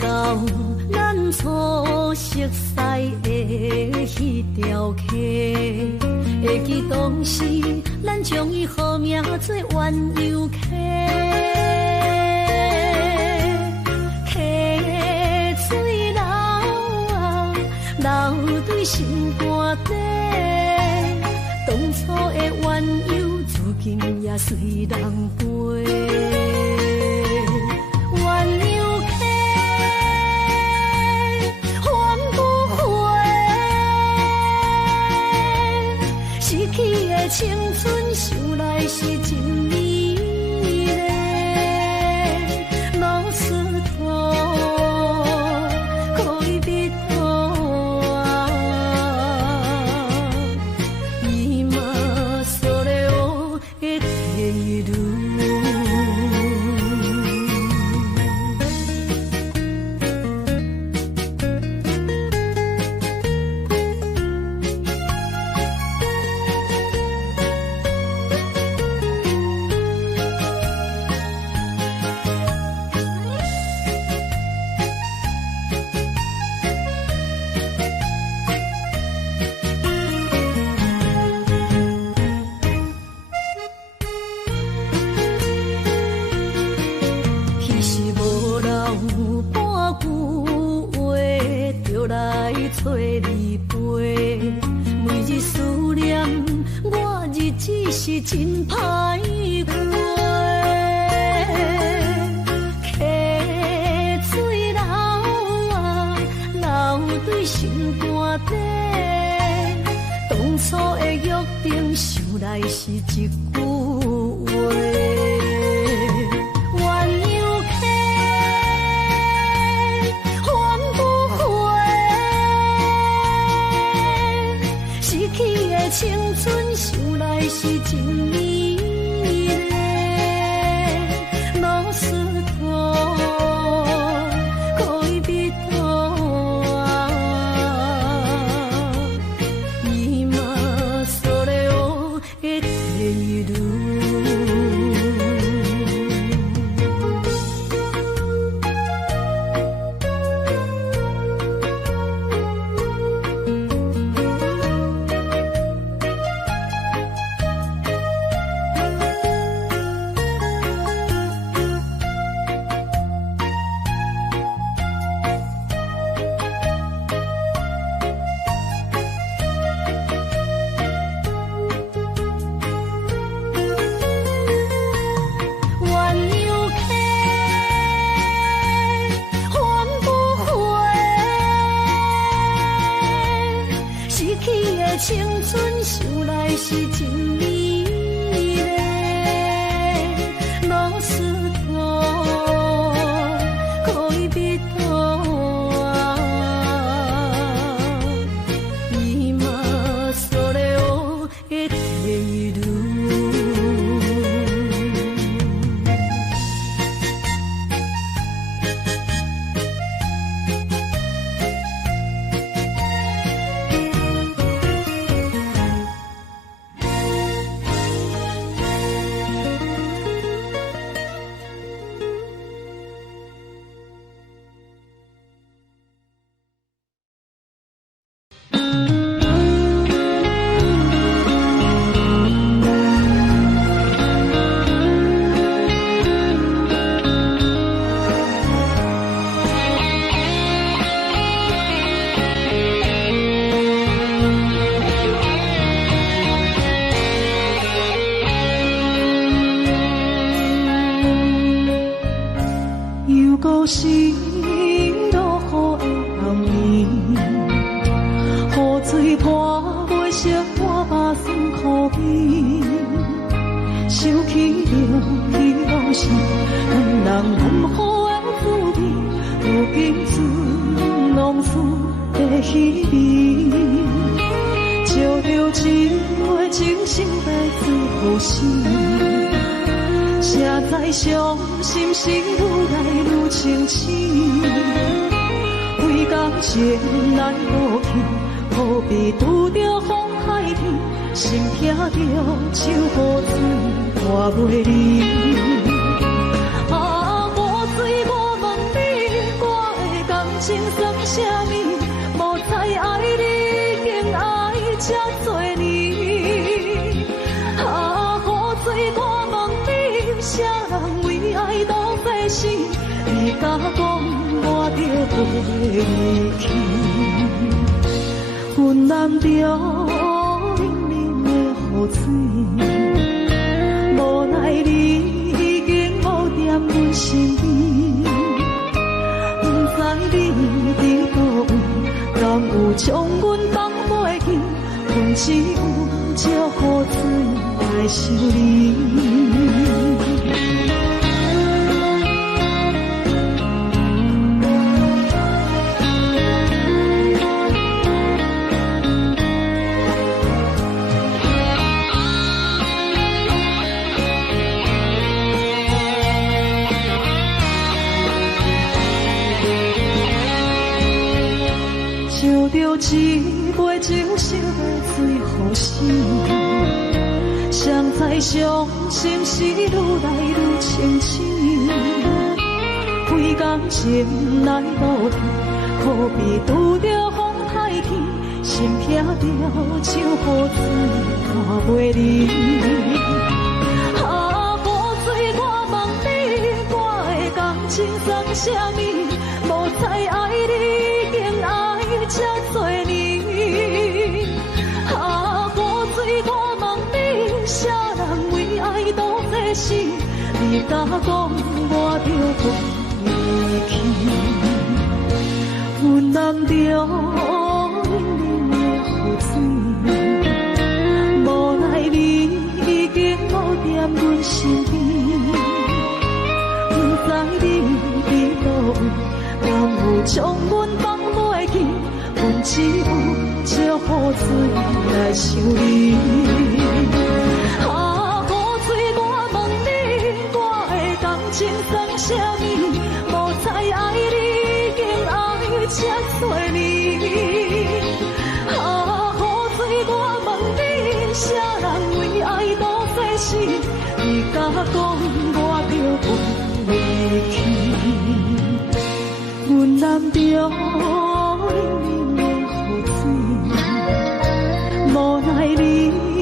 到咱初熟悉的迄条溪，会记当时咱将伊号名做鸳鸯溪。溪水流啊，流对心肝底。当初的鸳鸯，至今也随人陪。鸳鸯溪，翻不回，逝去的青春，想来是真美丽。老师徒，可以别途啊，今それを得ている。找你陪，每日思念，我日子是真歹过。溪水流啊，流对心肝底。当初的约定，想来是一句话。青春想来是真美丽，老师徒，恋人啊，今それを得ている。青春想来是真美丽，老师徒，恋人啊，今それを得ている。心落雨的暗暝，雨水破袂湿我目酸苦悲，想起了彼拢是阮人温好的滋味，如今只拢输的稀微，照着一月情深在自呼吸。谁知伤心事愈来愈清醒，为感情来落去，何必拄着风海天，心痛着手雨水拖袂离。啊，雨水我问你，我讲我着袂去，云南着冷冷的雨水，无奈你已经无踮阮身边，不知你伫倒位，敢有将阮放袂记？阮只有借雨水来想你。烧着一杯酒，烧的水予心，谁知伤心事愈来愈清醒。几工前来路边，可比拄着风太天，心痛着像雨水看袂离。啊，雨水，我问你，我的感情算啥物？无再爱你，竟爱这多年。啊，雨水，我问你，啥人为爱多这死？你甲讲我着袂去，云南着冷冷的雨水，无奈你已经无踮阮身边，不知你伫倒位，敢有将阮放袂记？阮只有借雨水来想你。啊，雨水，我问你，我的感情算啥物？无再爱你，竟爱这多年。啊，雨水，我问你，啥人为爱多这死？你甲讲我着袂去，云南着冷冷的雨水，无奈你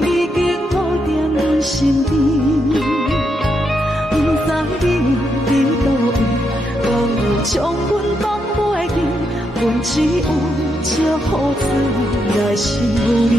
已经无踮阮身边，不知你伫倒位，敢有将阮放袂记？阮只有借雨水来想你。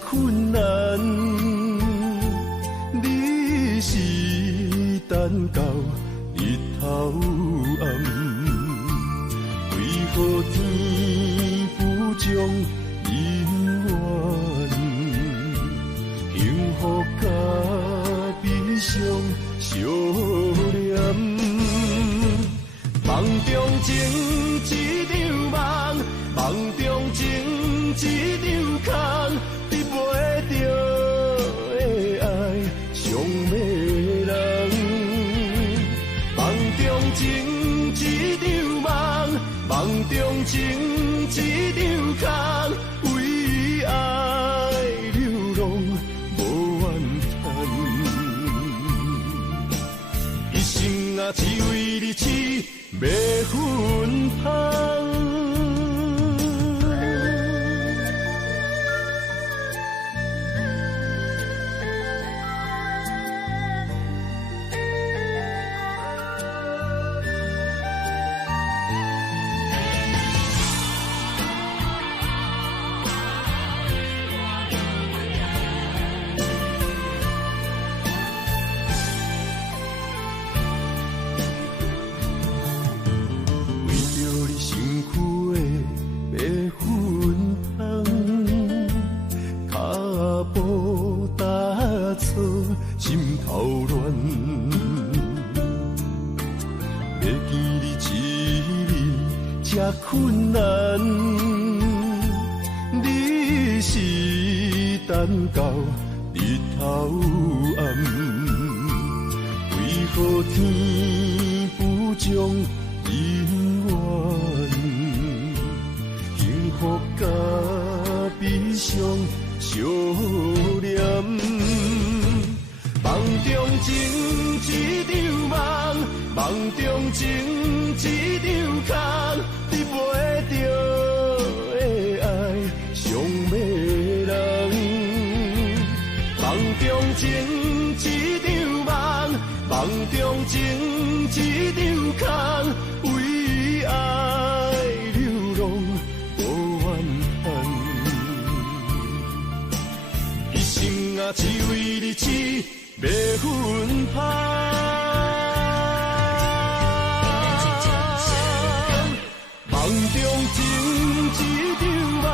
困难，你是等到日头暗，为何天不将姻缘，幸福甲悲伤相连？梦中情一场梦，梦中情一场空。得袂着的爱，上迷人。梦中情一场梦，梦中情一场空，为爱流浪无怨叹。一生啊，只为你痴，袂分芳。见你一面这困难，你是等到日头暗，为何天不将姻缘幸福甲悲伤相连？梦中情一场梦，梦中情一场空，你陪着的爱上迷人。梦中情一场梦，梦中情一场空，为爱流浪无怨恨。一生啊，只为你痴。要分香，梦中情一场梦，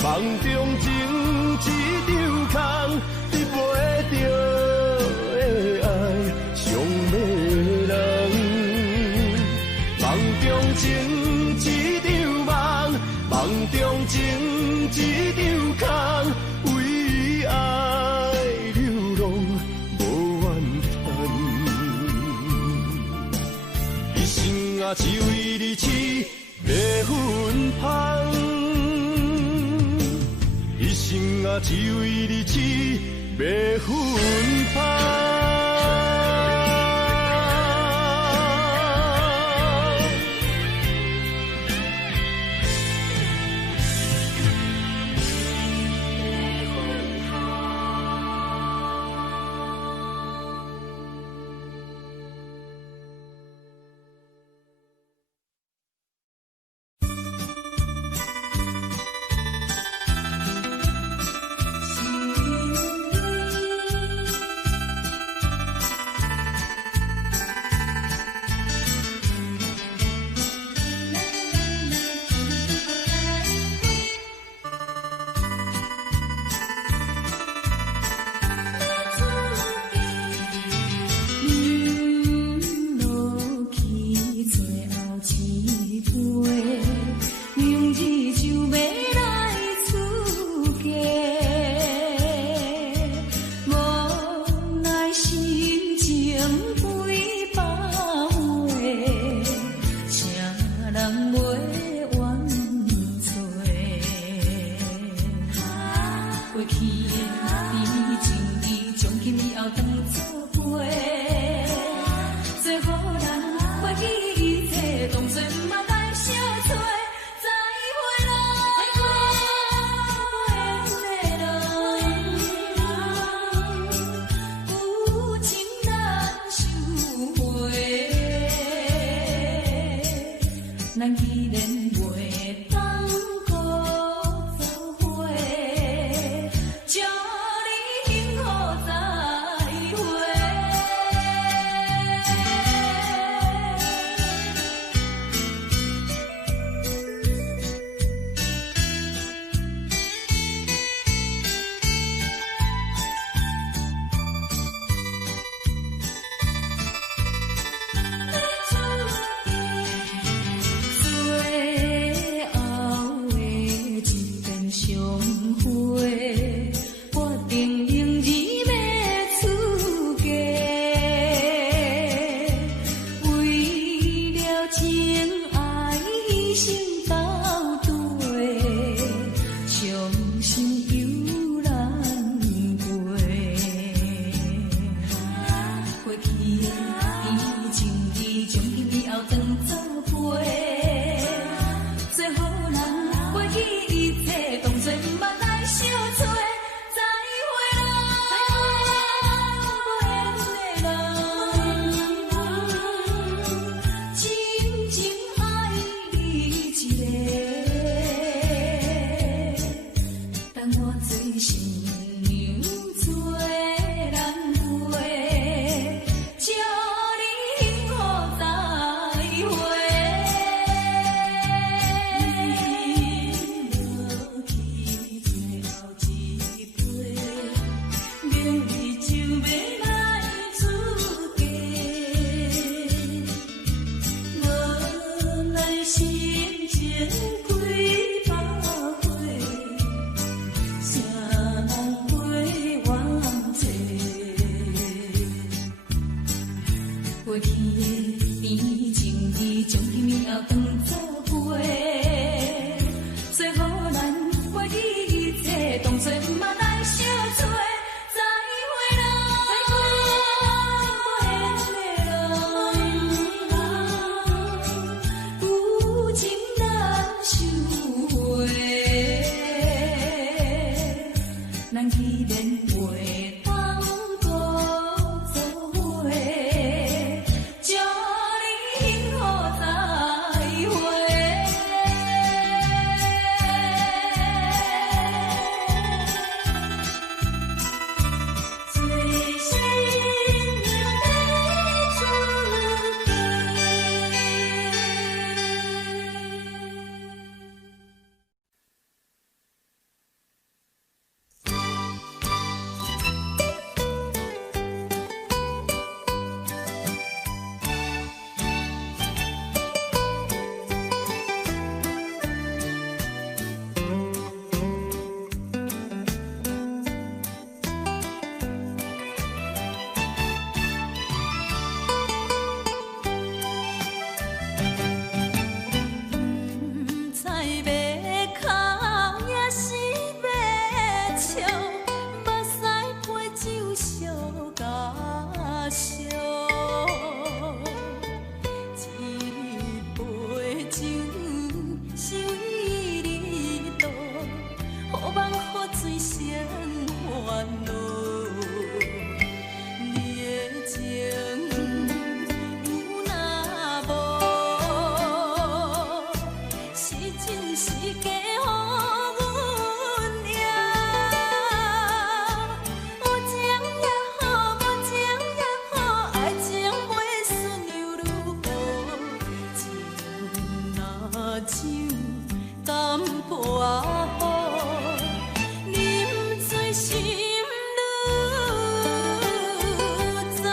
梦中情一场空，你陪着的爱上迷人。梦中情一场梦，梦中情一场空，为爱。只为你痴，要分香。一生啊，只为你痴，要分香。当作伙，最好咱过去一切当作毋捌来相做。再会啦，有情难收回，咱既然袂当搁做伙，祝你幸福再会。最心要出菜要哭也是要笑，目屎配酒烧甲烧。一杯酒是为你倒，好梦好醉成烦恼。你的情有若无？是真是假，予阮赢。有情也好，无情也好，爱情袂顺又如何？情若酒干破好，啉醉心愈糟。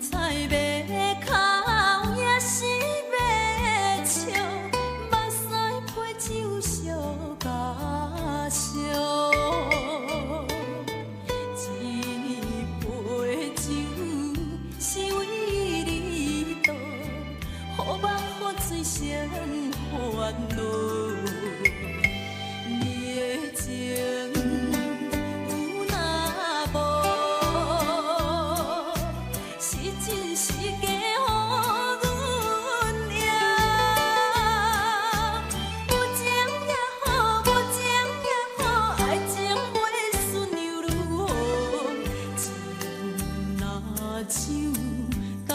菜要哭也是要笑，目屎配酒烧甲烧。一杯酒是为你倒，好梦好醉成烦恼。你的情有若无？是真是假，予阮赢。有情也好，无情也好，爱情袂顺又如何？情若酒干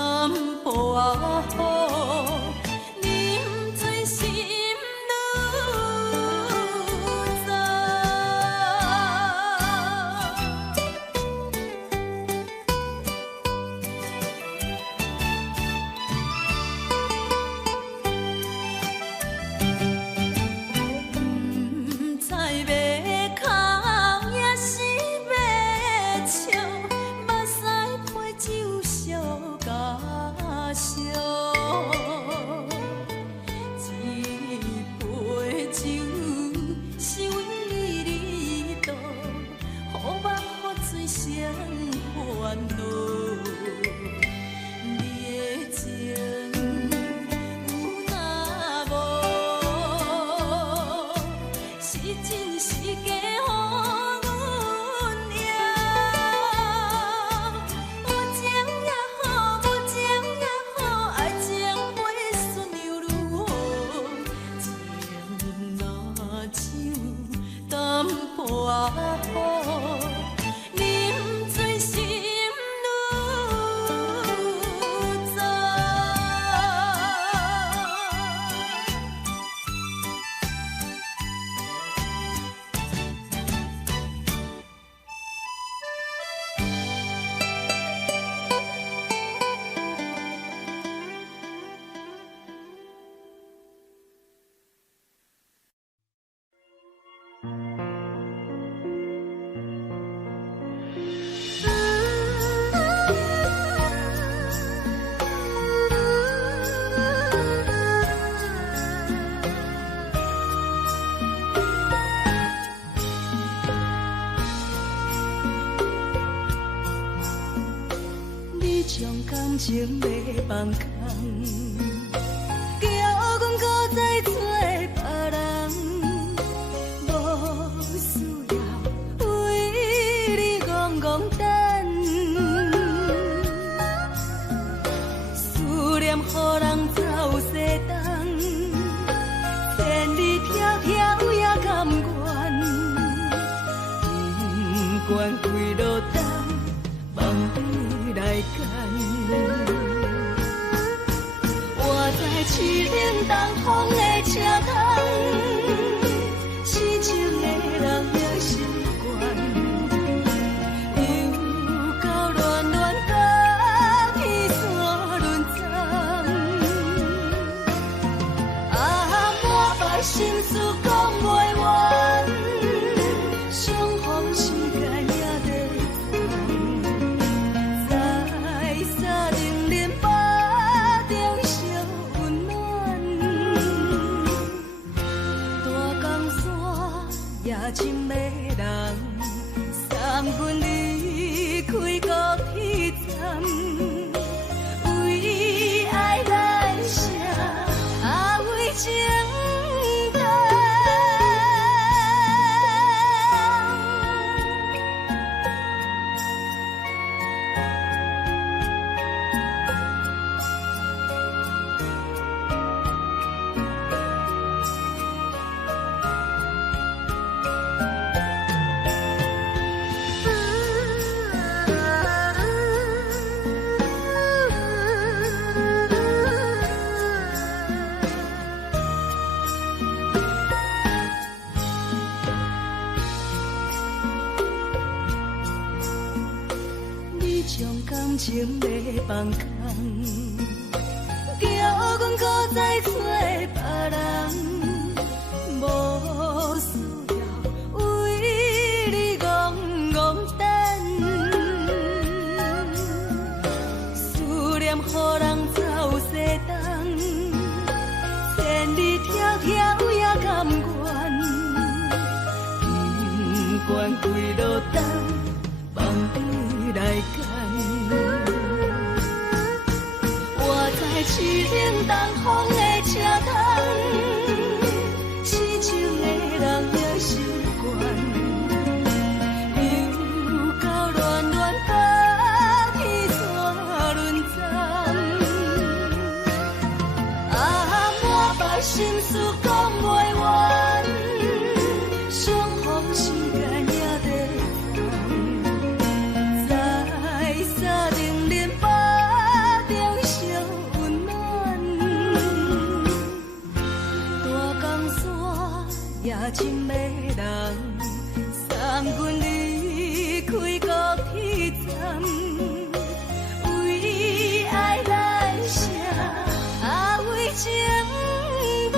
破好，啉醉心愈糟。菜要哭也是要笑，目屎配酒烧甲烧。一杯酒是为你倒，好梦好醉成烦恼。你的情有若无？是真是假，予阮赢。有情也好，无情也好，爱情袂顺又如何？情若酒干破好，啉醉心愈糟。感情要放空，叫阮搁再找别人，无需要为你戆戆等。思念予人走西东，千里迢迢也甘愿，不管几落冬，梦里来干。我在市顶东风的车窗，痴情的人也习惯，又到暖暖甲天山轮站。啊，满腹心事讲袂完，相逢时间也在长，在沙冷冷巴中烧温暖。大江山夜深的人，送阮离开高铁站，为爱来写，啊为情长。你将感情要放空，叫阮搁再找别人，无需要为你戆戆等。思念予人走西东，千里迢迢也甘愿，不管几落冬。梦里来干，我在市顶东风的车窗，痴情的人也习惯，又到暖暖甲天山轮站。啊，满腹心事讲袂完，相逢时间也在长，在沙冷冷巴中烧温暖。大江山夜深的人，送阮离开高铁站，为爱来写，啊为情长。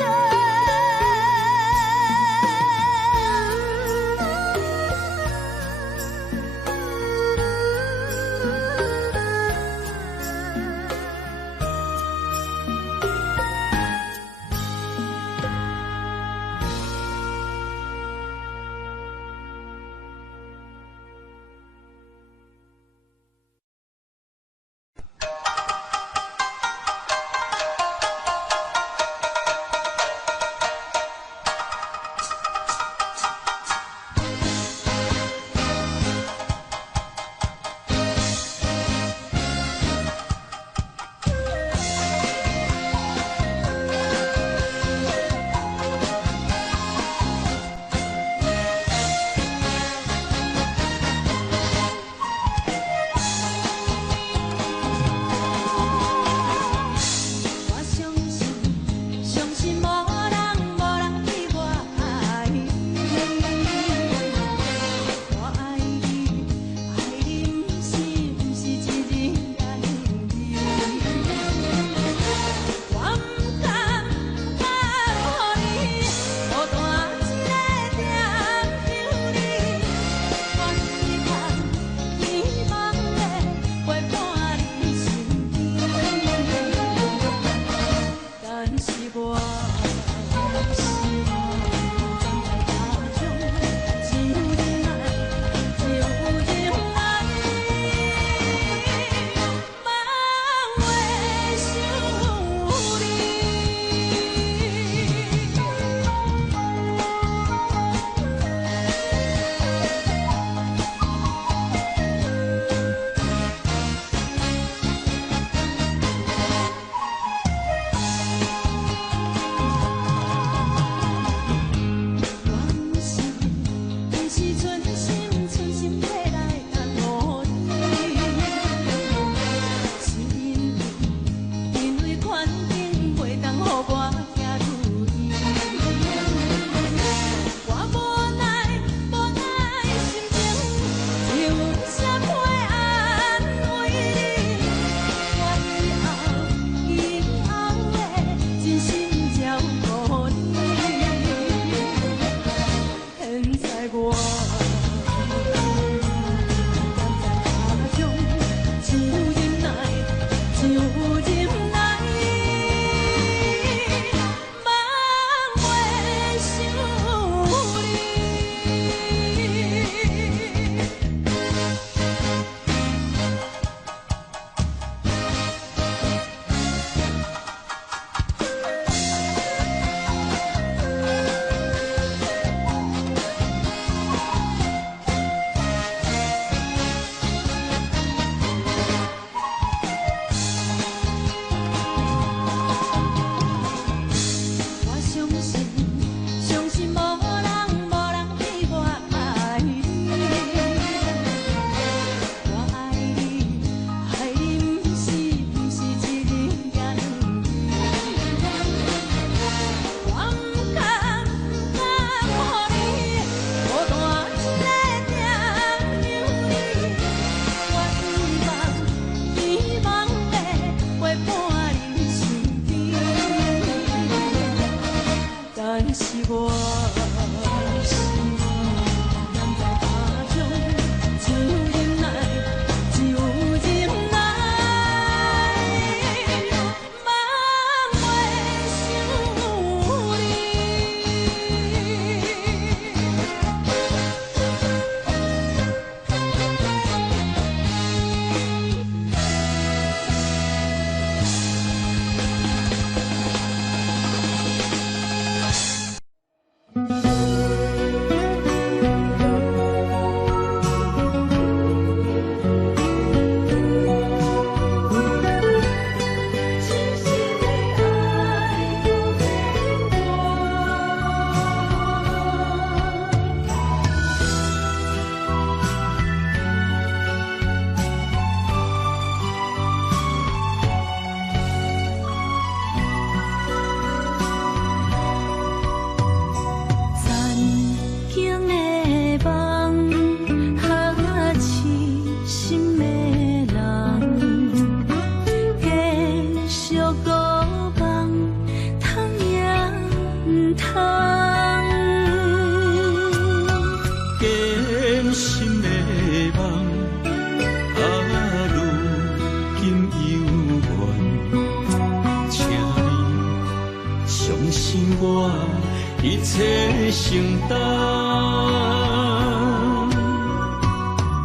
承担。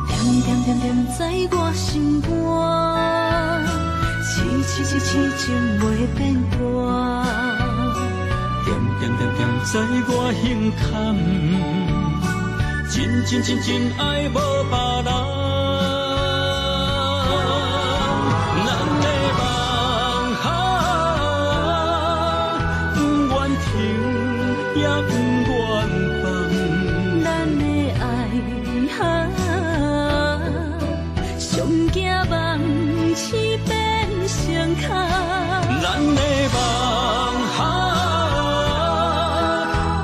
点点点点在我心肝，痴情袂变卦。点点点点在我胸坎，真爱无别人。也不愿放，咱的爱上惊梦痴变成空，咱的梦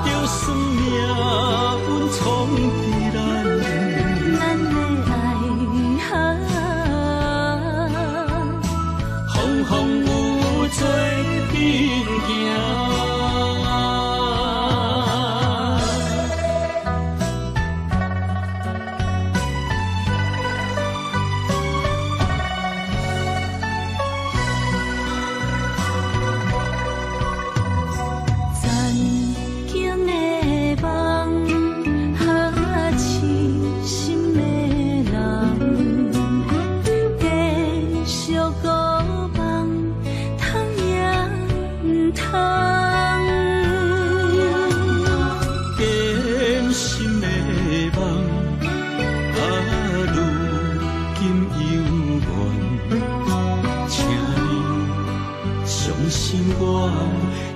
就算命运冲伫咱，咱的爱风风雨做阵行。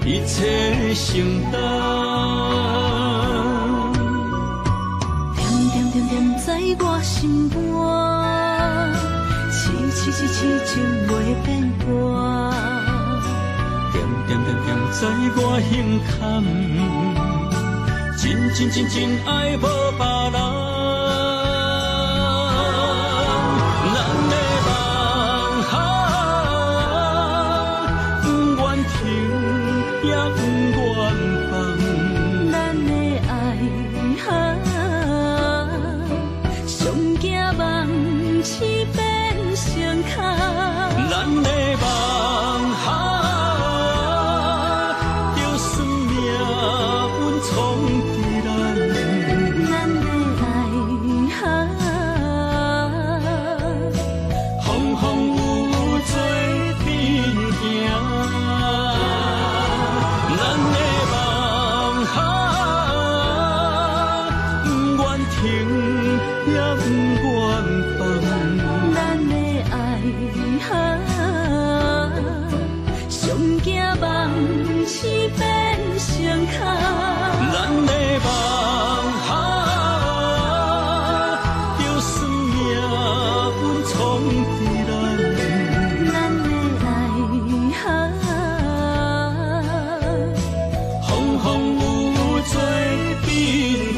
一切承担，点点点点在我心肝，痴情袂变卦。点点点点在我胸坎，真爱无别人。也不愿放，咱的爱上惊梦痴变成空，咱的梦就算命运冲伫咱，咱的爱风风雨做阵行。咱的梦不愿停，也不愿放。咱的爱上惊梦痴变成空，咱的梦就算命运冲伫咱，咱的爱风风雨做阵行。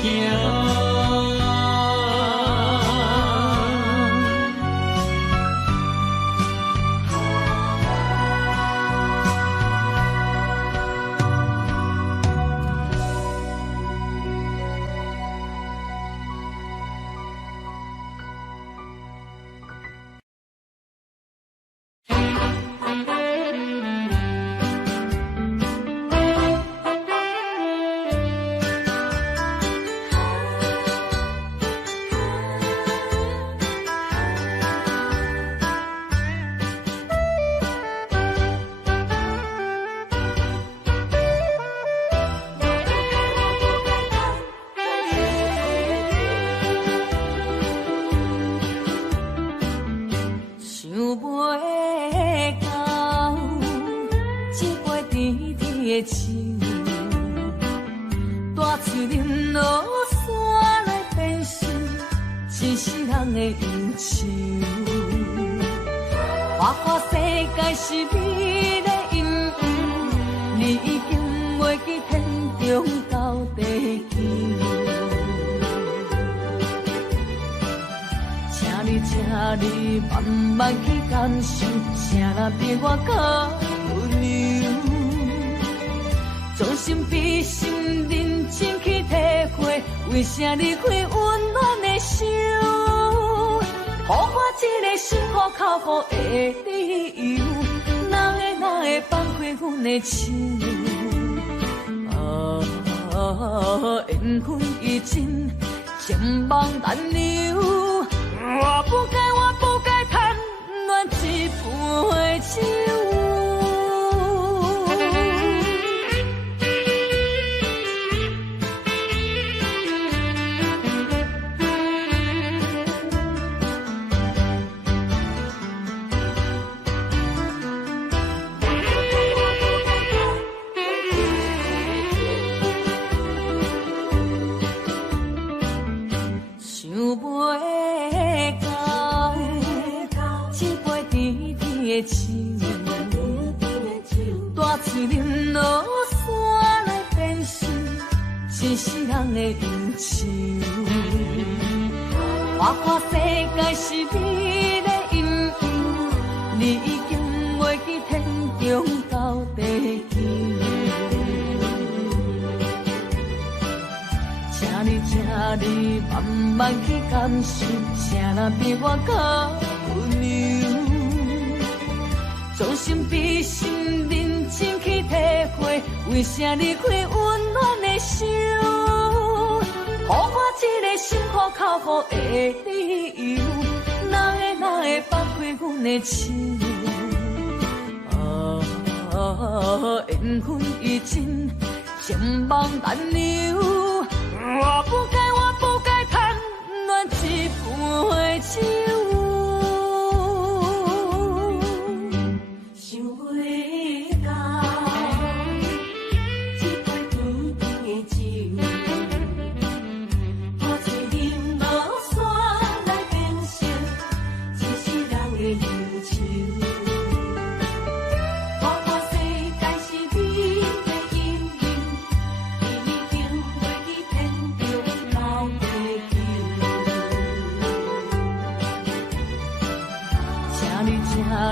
大树林落山来变成一世人的忧愁。花花世界是美丽阴影，你已经袂记天中到地球。请你慢慢去感受，谁人比我较温柔？将心比心，认真去体会，为啥离开温暖的手？予我一个心苦口苦的理由，哪会放开阮的手？缘分已尽，情梦难留。我不该贪恋一杯酒。大嘴啉落山来变成一世人的忧愁。我看世界是美的阴阳，你已经袂记天中到地球。请你慢慢去感受，才能比我较温柔。将心比心，认真去体会，为啥离开温暖的手？予我一个心苦口苦的理由，哪会放开阮的手？缘分已尽，情梦难留。我不该贪恋一杯酒。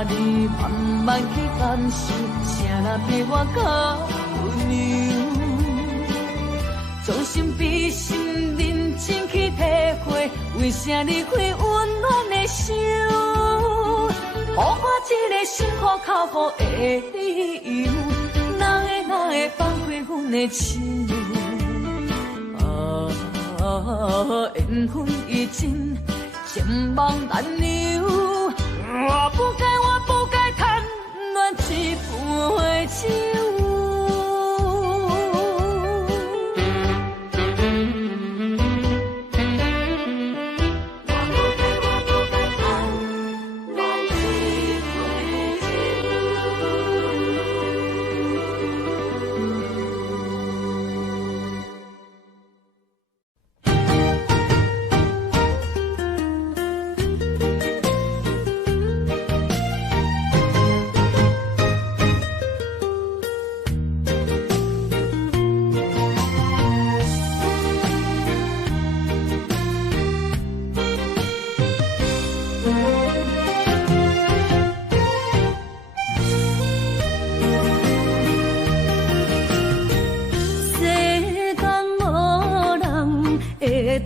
你慢慢去感受，才能比我较温柔。将心比心，认真去体会，为啥离开温暖的手？予我一个心苦口苦的理由，哪会放开阮的手？缘分已尽，情梦难留。我不该贪恋一杯酒。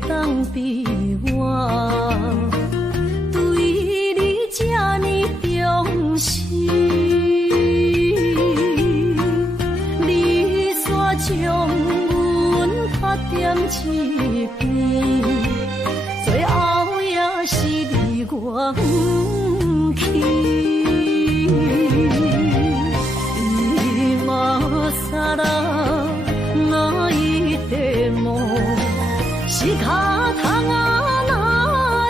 当比我对你这呢重视，你煞将阮拍点一边，最后也是你我不去。今さら泣いても仕方がな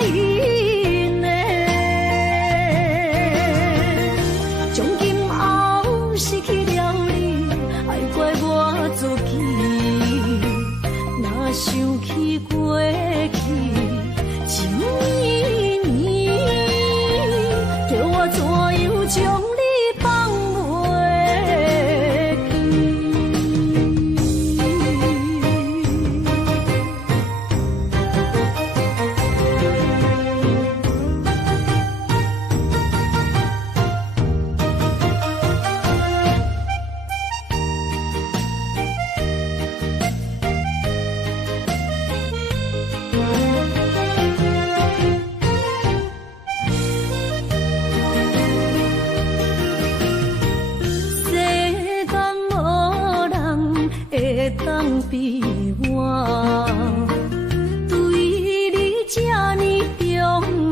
いね。从今后失去了你，爱怪我自己。若想起过去情意年，叫我怎样将你放袂记？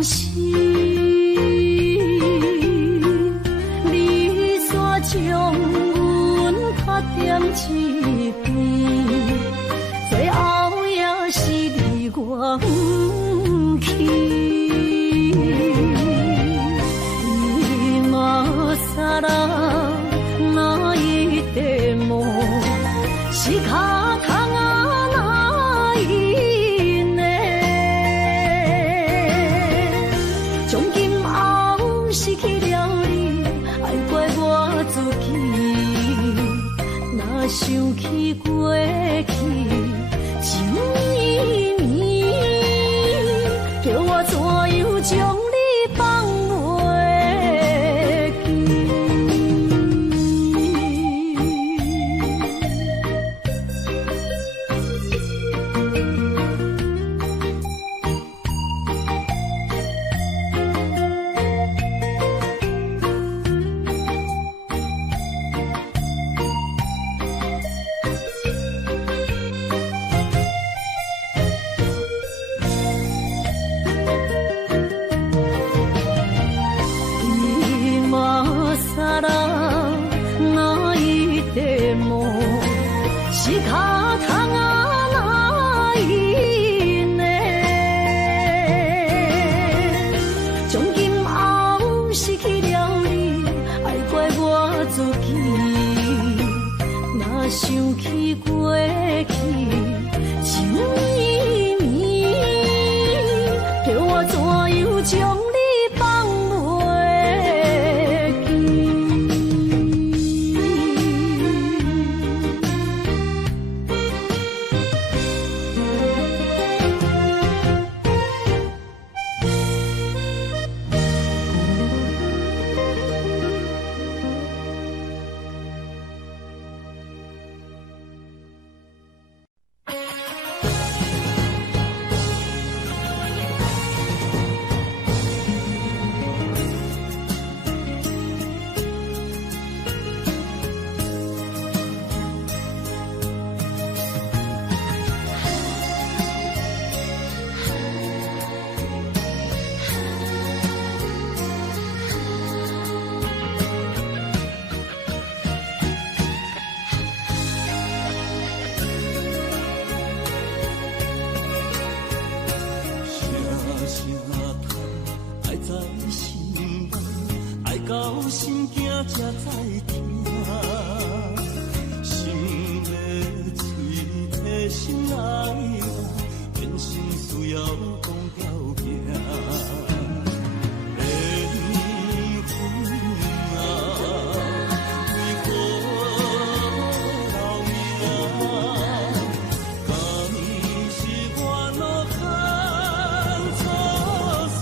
是你煞将阮拍点一边，最后也是你我不去。今さら哪一点梦是脚通啊来呢？从今后失去了你，爱怪我自己。若想起过去情意绵，叫我怎样将你放袂记？是脚通啊来呢？从今后失去了你，爱怪我自己。若想起过去情意绵，叫我怎样将你放袂记？到心惊才知听，心要嘴替心爱我，变成需要讲条件。缘分啊，为何留命？敢是我路牵错线？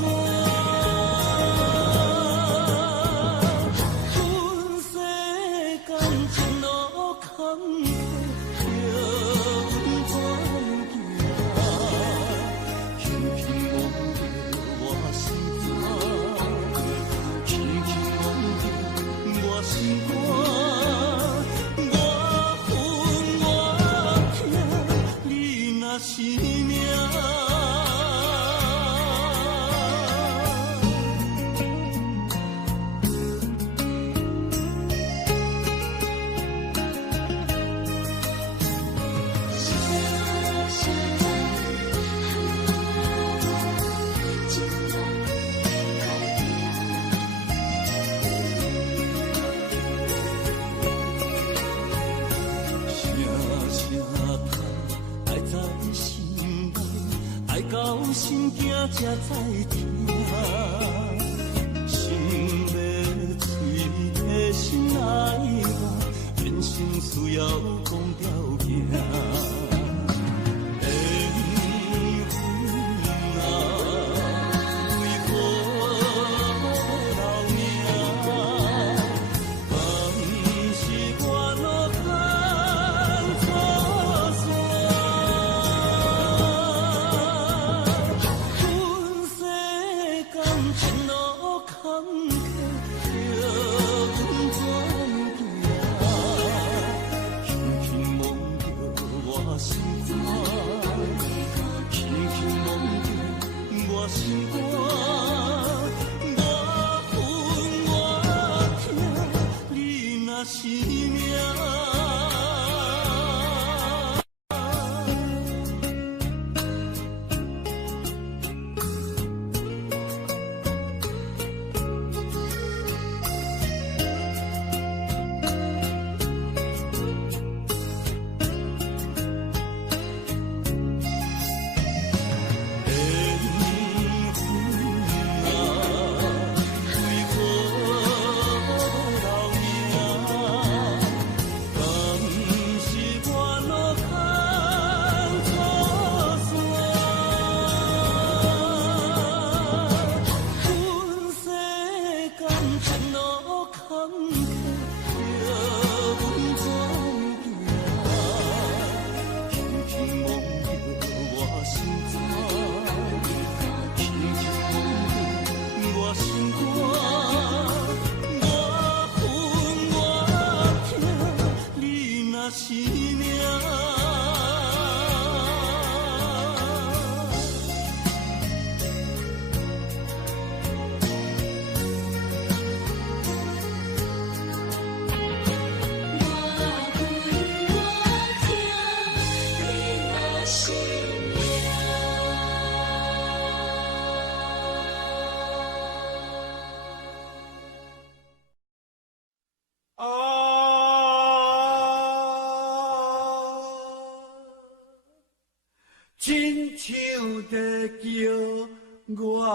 是命。到心惊才知听，心要嘴替心爱我，变成需要讲条件。亲像在叫我的。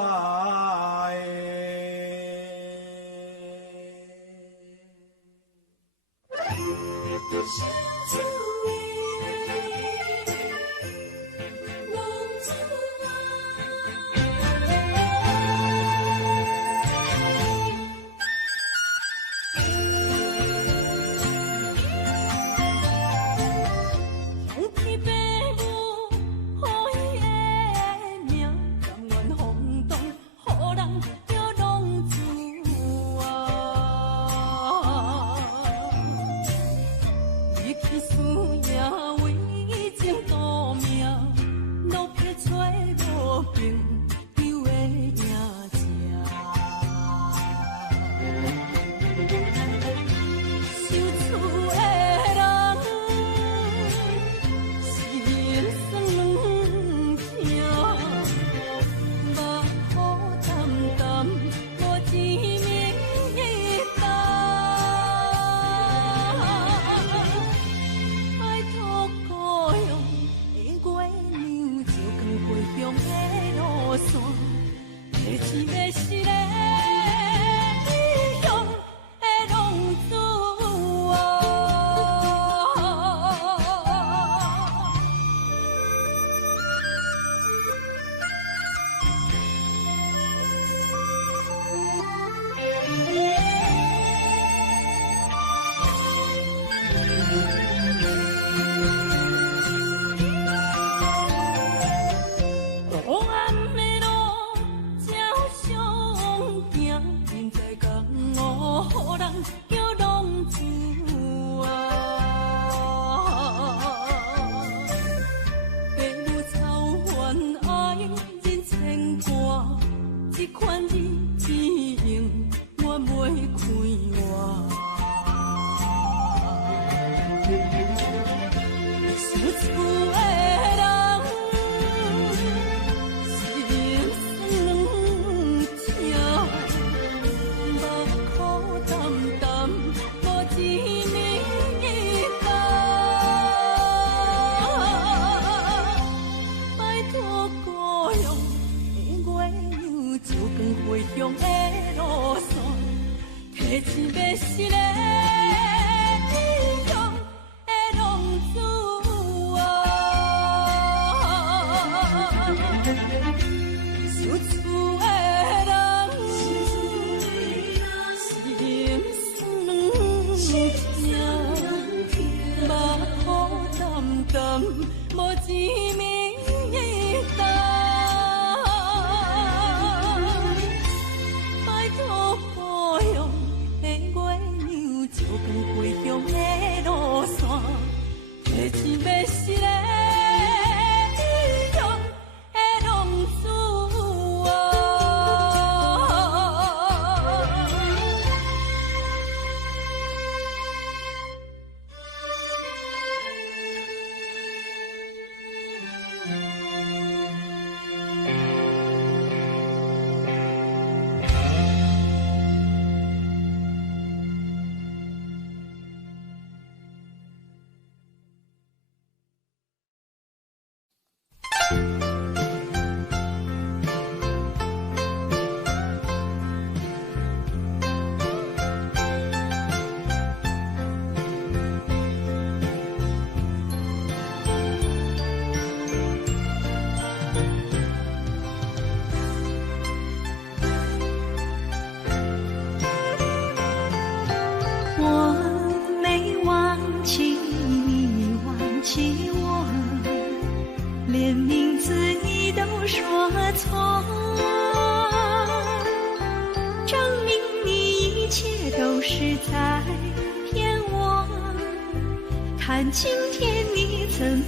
看今天你怎么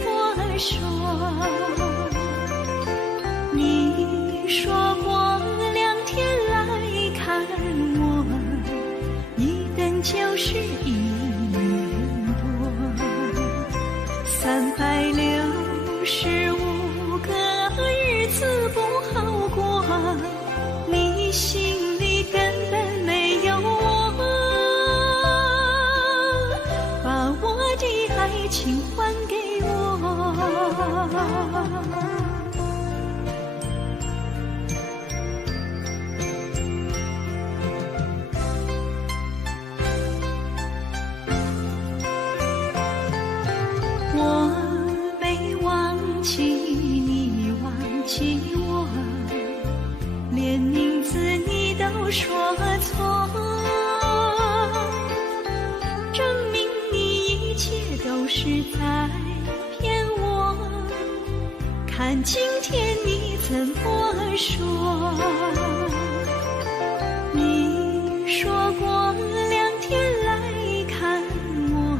说？你说过2天来看我，一等就是1年多，365个日子不好过，你心里根本没有我，把我的爱情还给我。今天你怎么说？你说过2天来看我，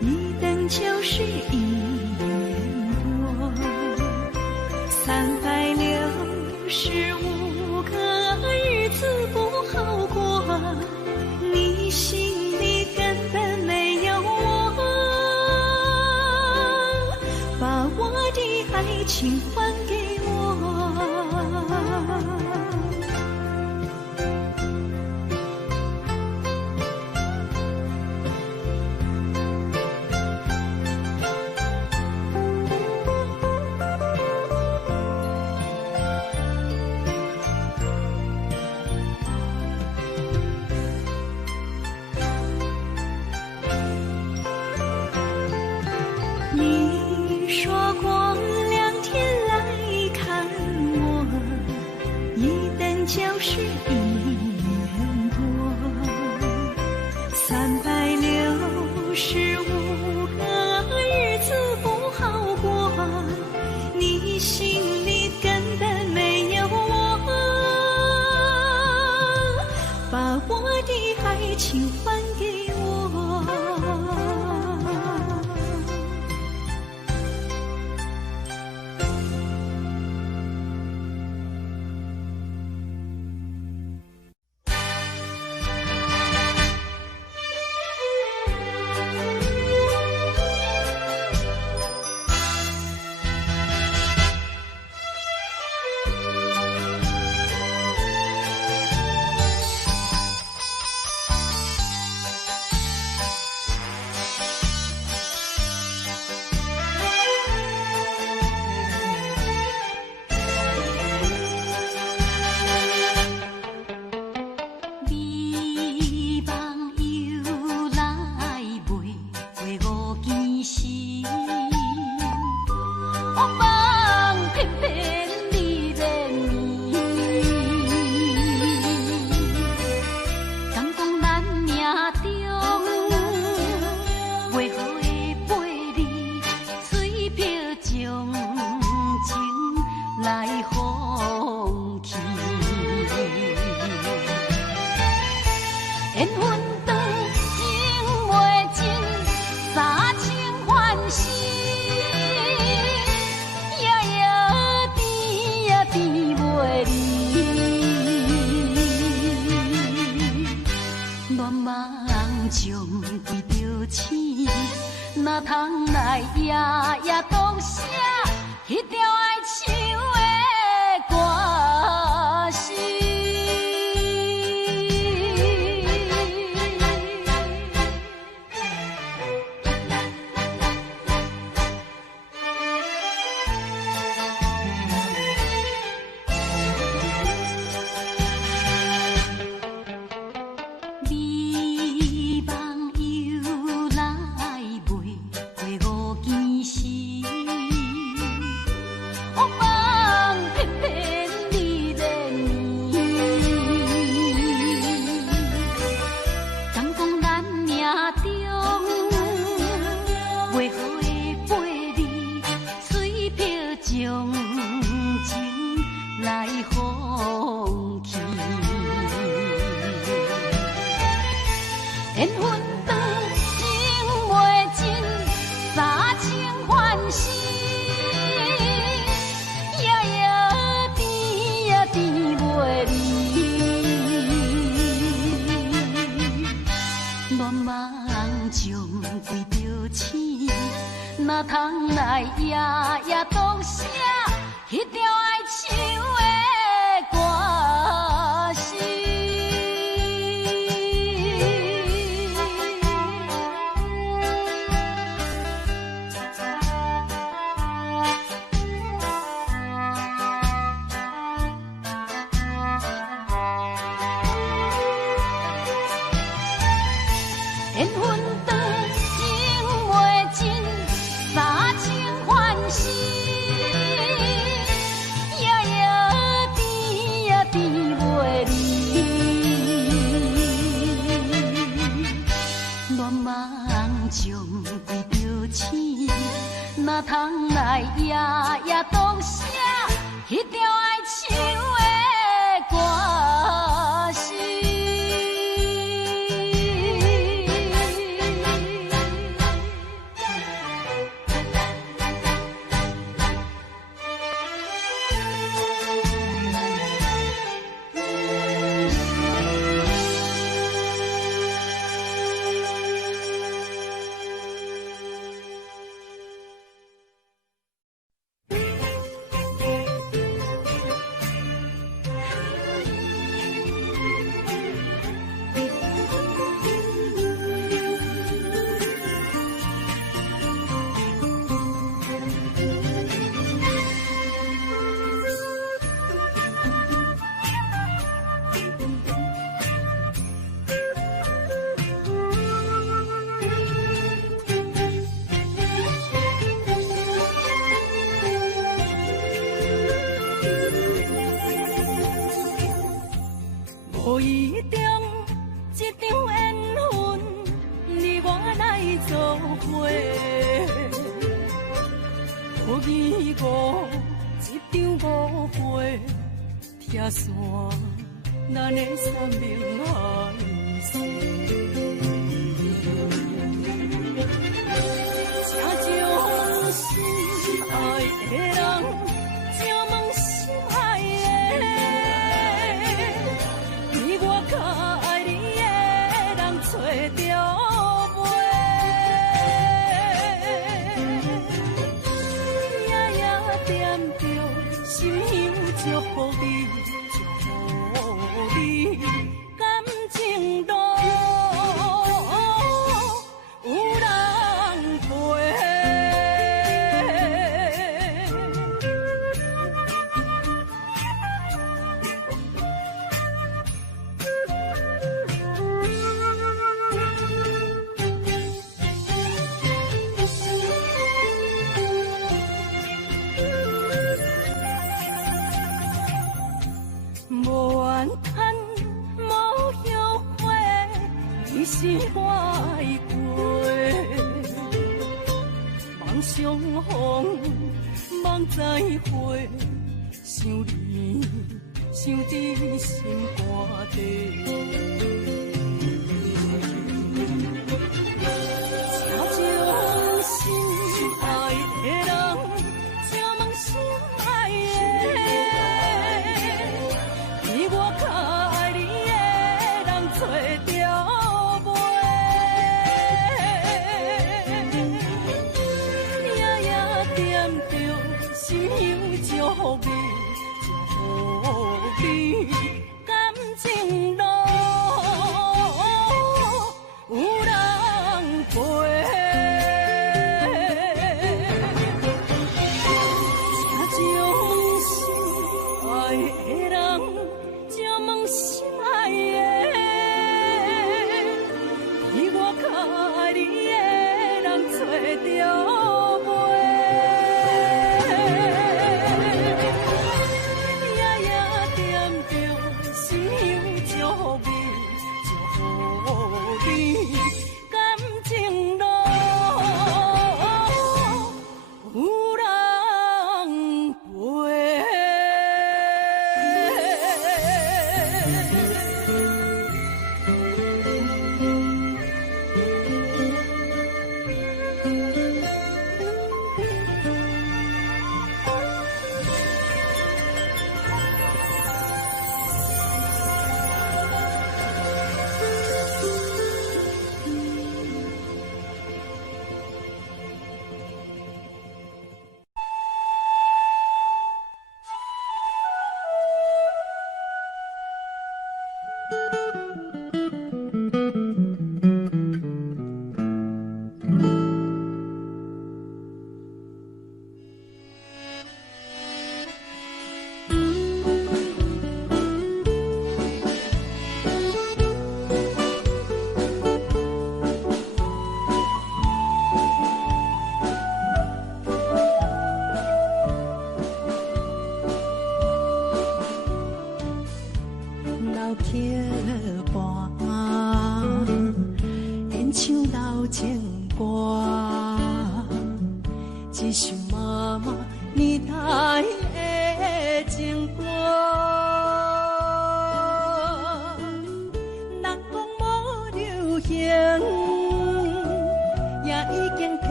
一等就是1年多，365个日子不好过，你心里根本没有我，把我的爱情还给我。你说过2天来看我，一等就是1年多，365个日子不好过，你心里根本没有我，把我的爱情还给我。哪通来夜夜读写迄条爱唱的歌词？你梦又来袂过5件事，我梦偏偏你恋伊。敢讲咱命中袂好的陪你，水漂将情来放弃。缘分长情袂尽，3情换死，夜夜甜呀甜袂离。乱梦将规条星，哪通来夜夜读写迄条爱唱的歌词？缘分长情袂尽，3情换死，夜夜甜呀甜袂离。乱梦将规条星，哪通来夜夜读迄条爱唱的歌词。无意中一场缘分，你我来做伙。无意误一场误会，拆散咱的三明海誓。请将心爱的人，请问心爱的。我较爱你的人找到袂，夜夜惦着心香祝福你，祝福你感情路有人陪。无怨叹，无后悔，你是我的过。梦相逢，梦再会，想你，想伫心肝底。请将心爱的人，请问心爱的。我较爱你的人找到袂，夜夜惦着心香祝福你，祝福你感情路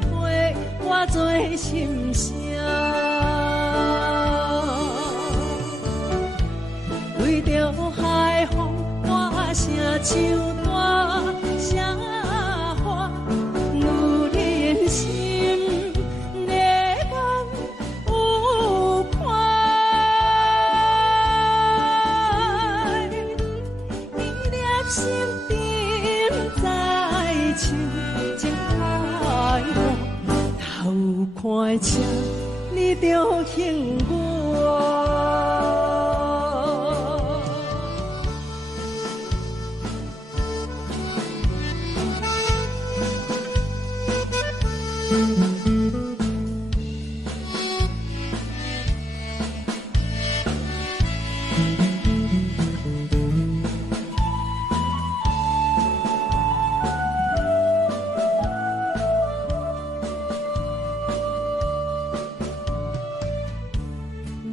陪我做心声。为着海风大声唱大声话，女人心热感有快，伊粒心顶在唱情开花，头看车你着幸我。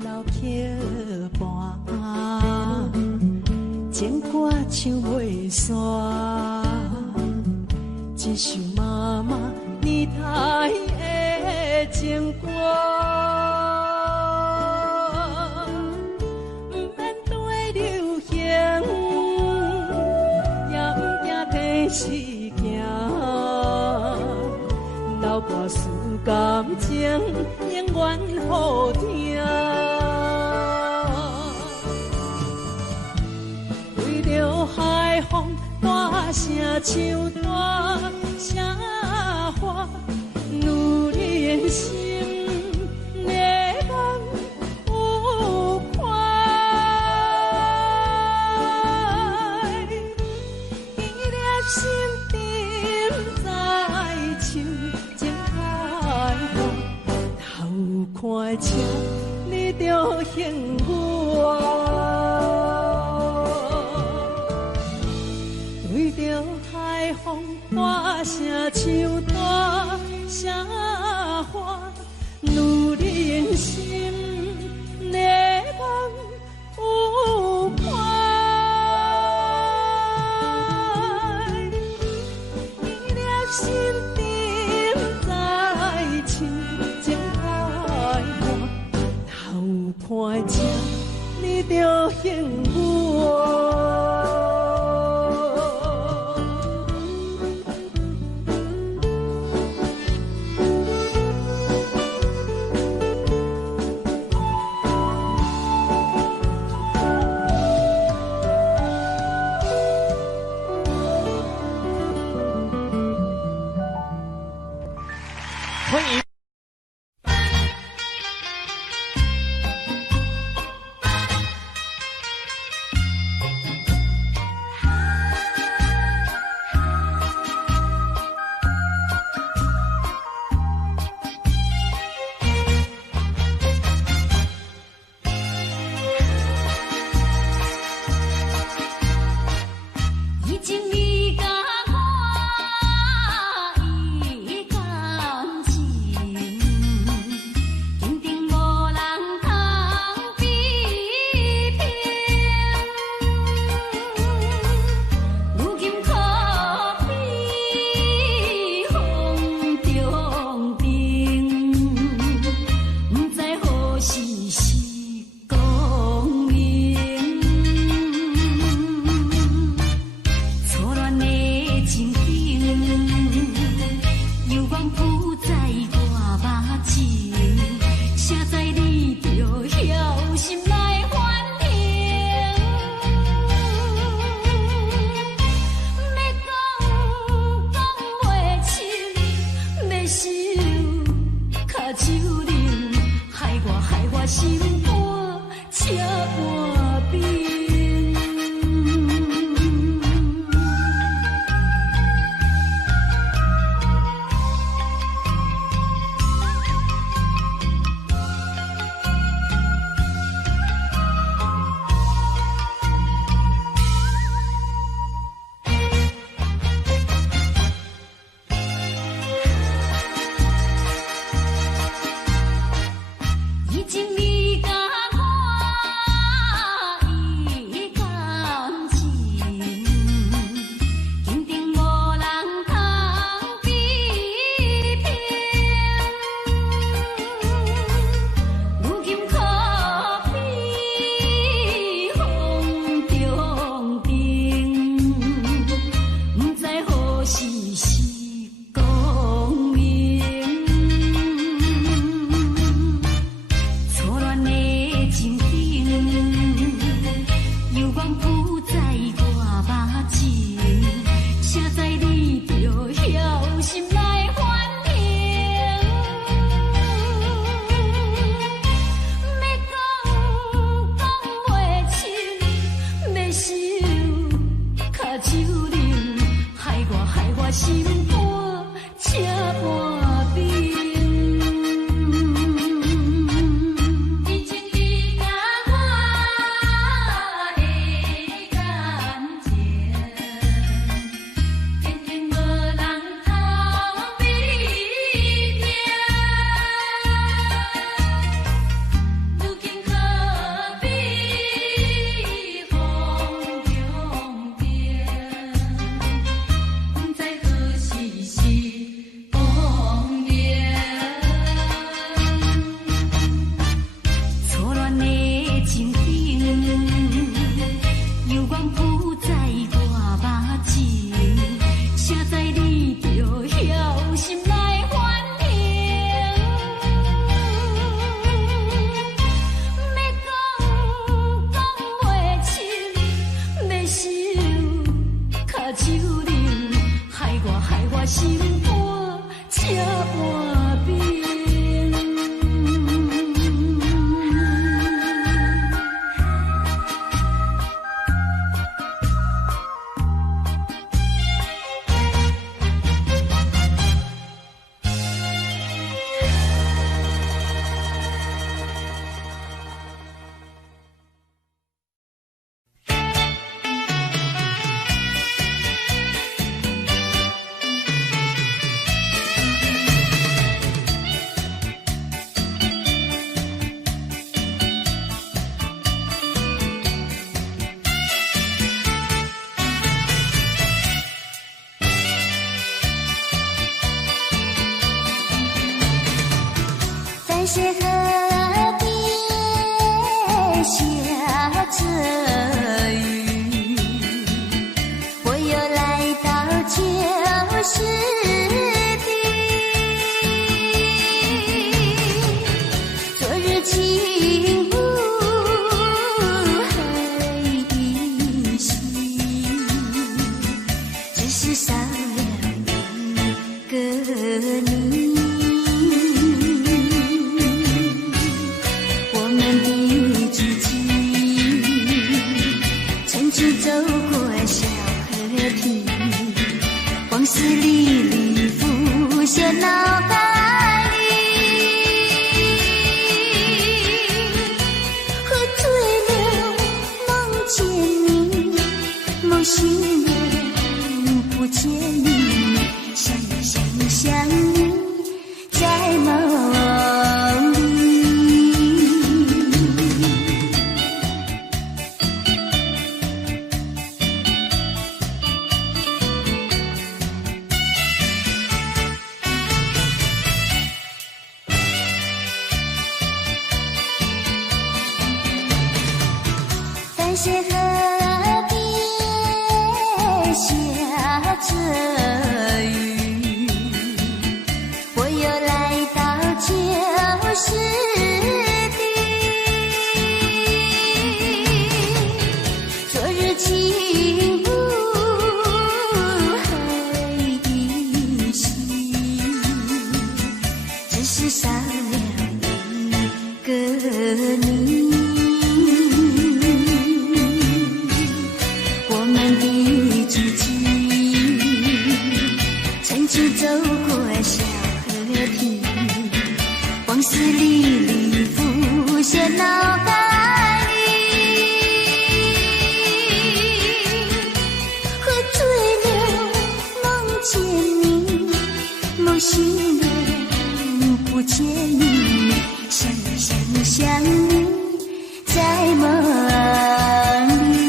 老桥畔，情歌唱袂煞，一首妈妈年代的情歌。不免对流行，也不惊天时行。老歌词感情永远好听。为着海风大声唱大声话，女人心热感有快，伊粒心顶在唱情开花，头看车你着幸我。为着海风大声唱大声话，女人心热感有快，伊粒心顶在唱情开花，头看车你着幸我。欢迎。已经你甲我已感情，坚定无人通比拼。如今可比风中冰，不知何时是光明。错乱的情景，犹原浮在我目前，谁知你着晓心来反省？要讲袂清，要想脚手冷，害我心肝车半冰。繁水河边下着雨，我又来到旧时地。昨日情不还依稀，只是少了一个你。走过小河堤，往事历历浮现脑海里。喝醉了，梦见你，梦醒了，不见你，想你，在梦里。繁水河边下着雨，我又来到旧时地。昨日情不还依稀，只是少了一个你。走过小河堤，往事历历浮现脑海里。喝醉了，梦见你，梦醒了，不见你，想你，在梦里。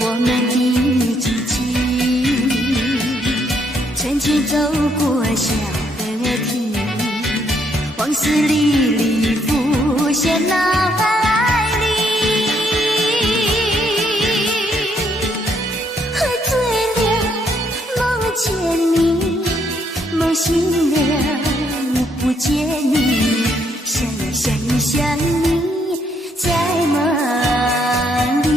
我们的激情，曾经走过小河堤，往事历历浮现脑海里。喝醉了，梦见你，梦醒了，不见你，想你，在梦里。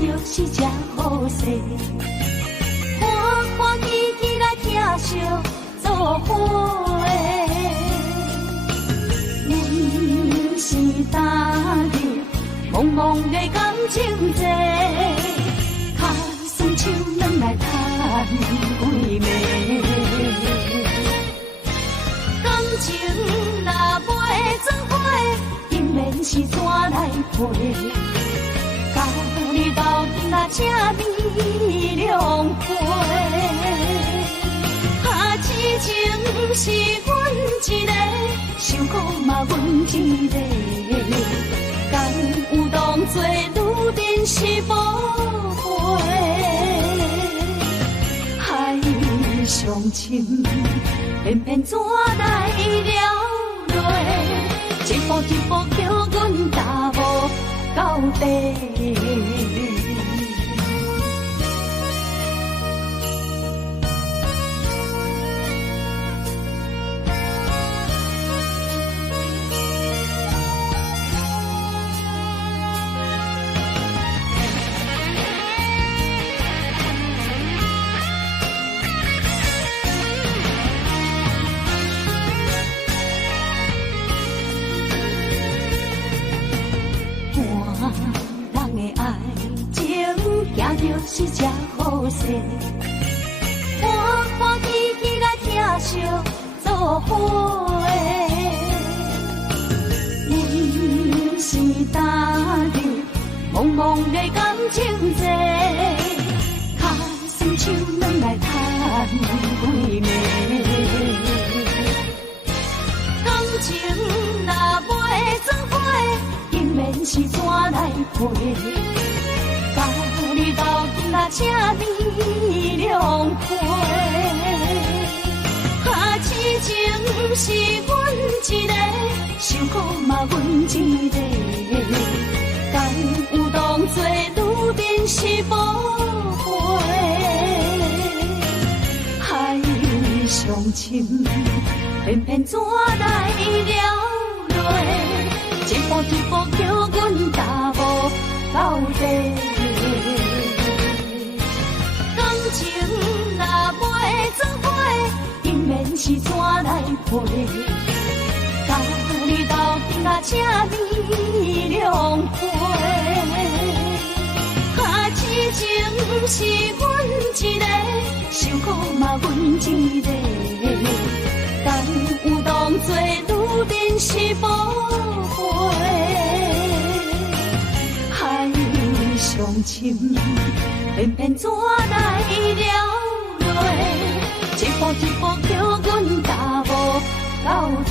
就是这好势，欢欢喜喜来疼惜做伙的，阮是踏入茫茫的感情债，卡算手软来叹几暝，感情若袂转花，竟然是怎来陪？这美良陪。痴情是阮一个，受苦嘛阮一个，敢有当作女人是无悔？海上深，偏偏怎来了落？一步一步叫阮踏无到底。是只好势，欢欢喜喜来疼惜做伙的。阮是今日茫茫的感情债，脚酸手软来叹几暝。感情若袂做伙，永免是怎来陪？你斗阵啊，这美良陪，痴情是阮一个，受苦嘛阮一个，敢有当作女人是无悔？海上深，偏偏怎来了落？一步一步叫阮踏无到底。感情若袂做伙，永免是怎来陪？甲你斗阵啊，这美良陪。痴情是阮一个，受苦嘛阮一个，敢有当作女人是无悔？海上深，偏偏怎来了落？一步一步叫阮踏无到底。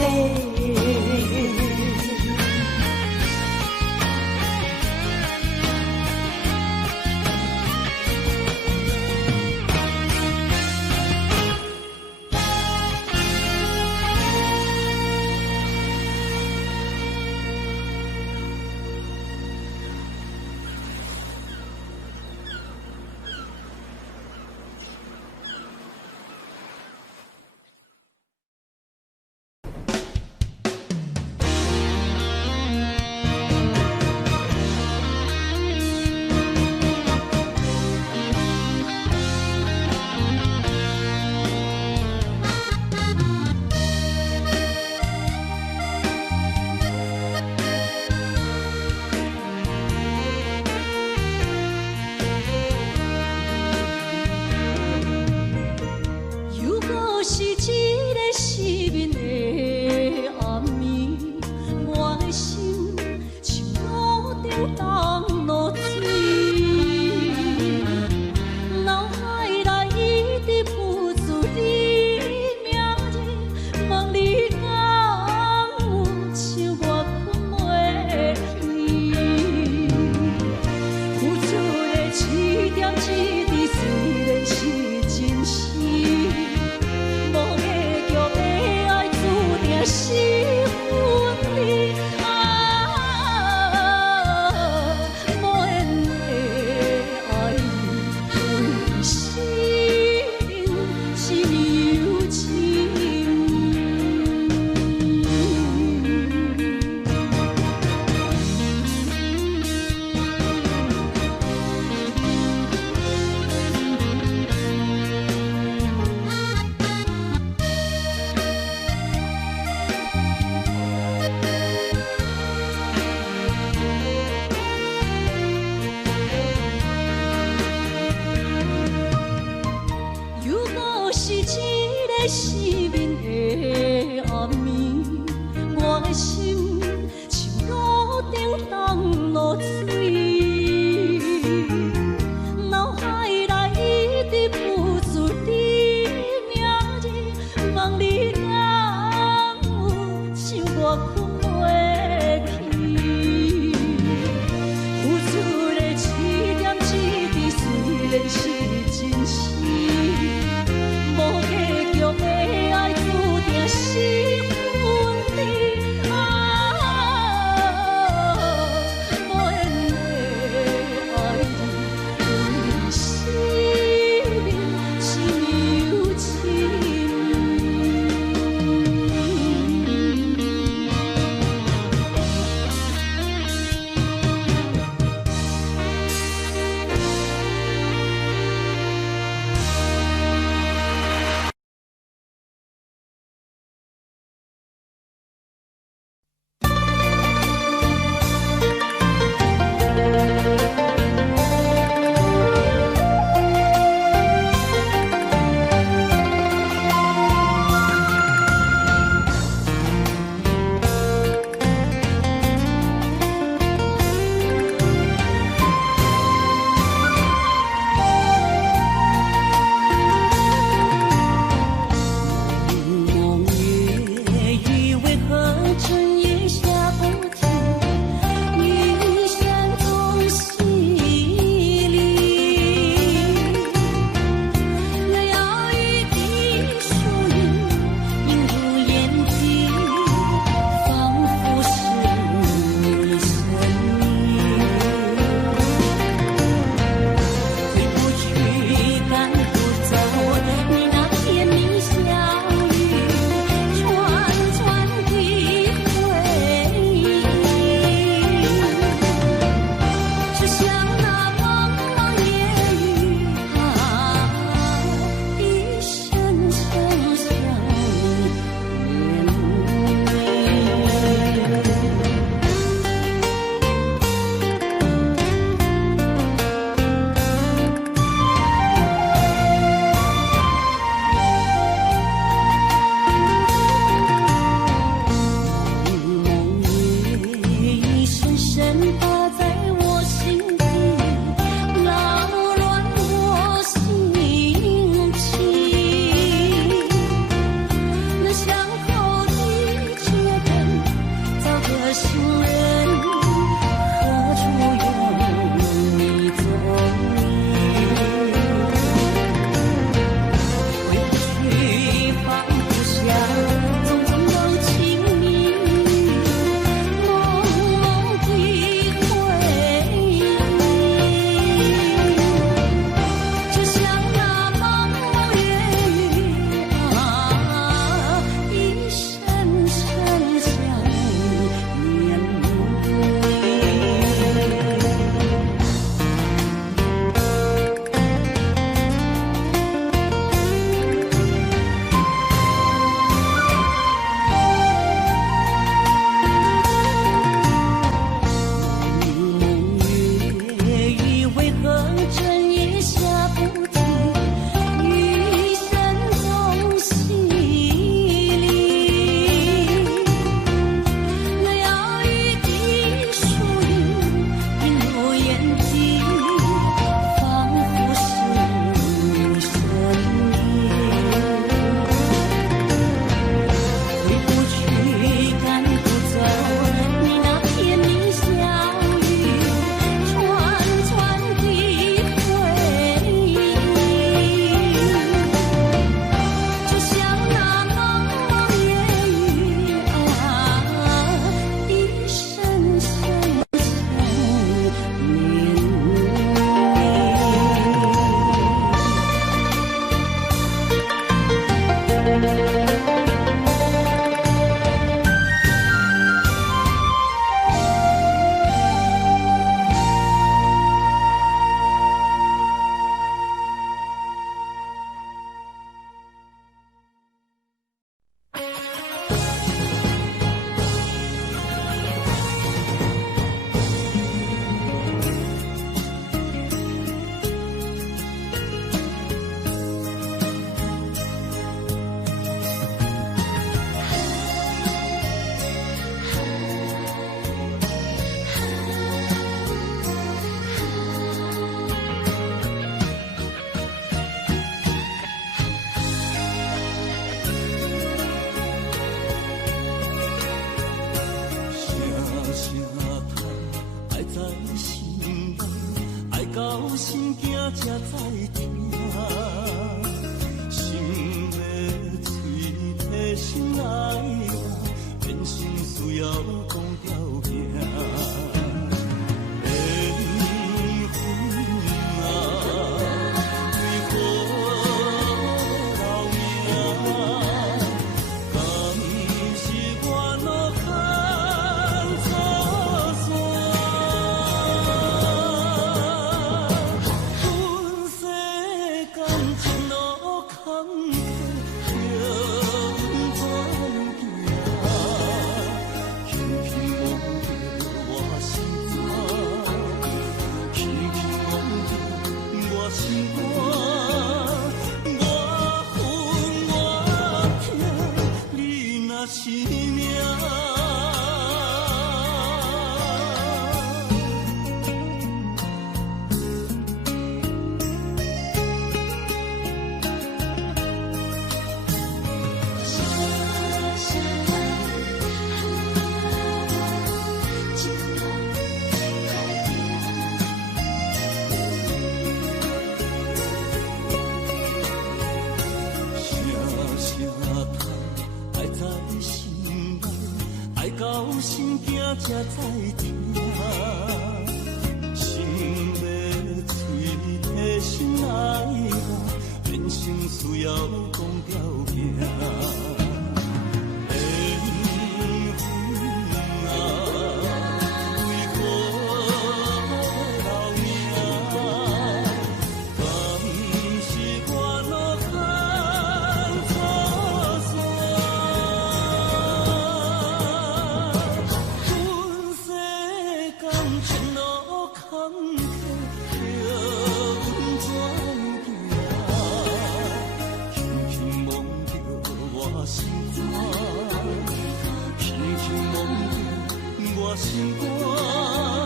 才知听，心要碎体心爱我，变心需要讲条件。才知听，心要碎的心爱我，变成需要讲条件。心肝。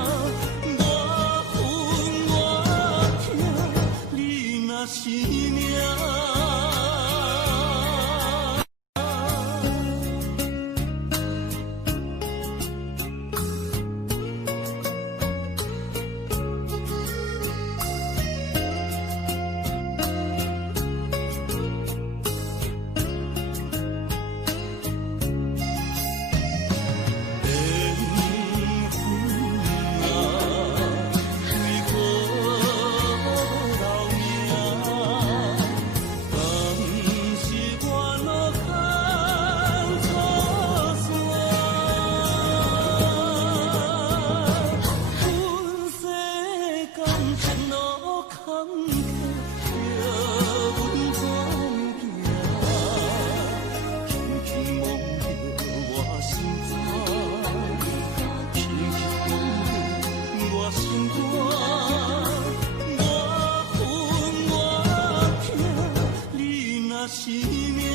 生命。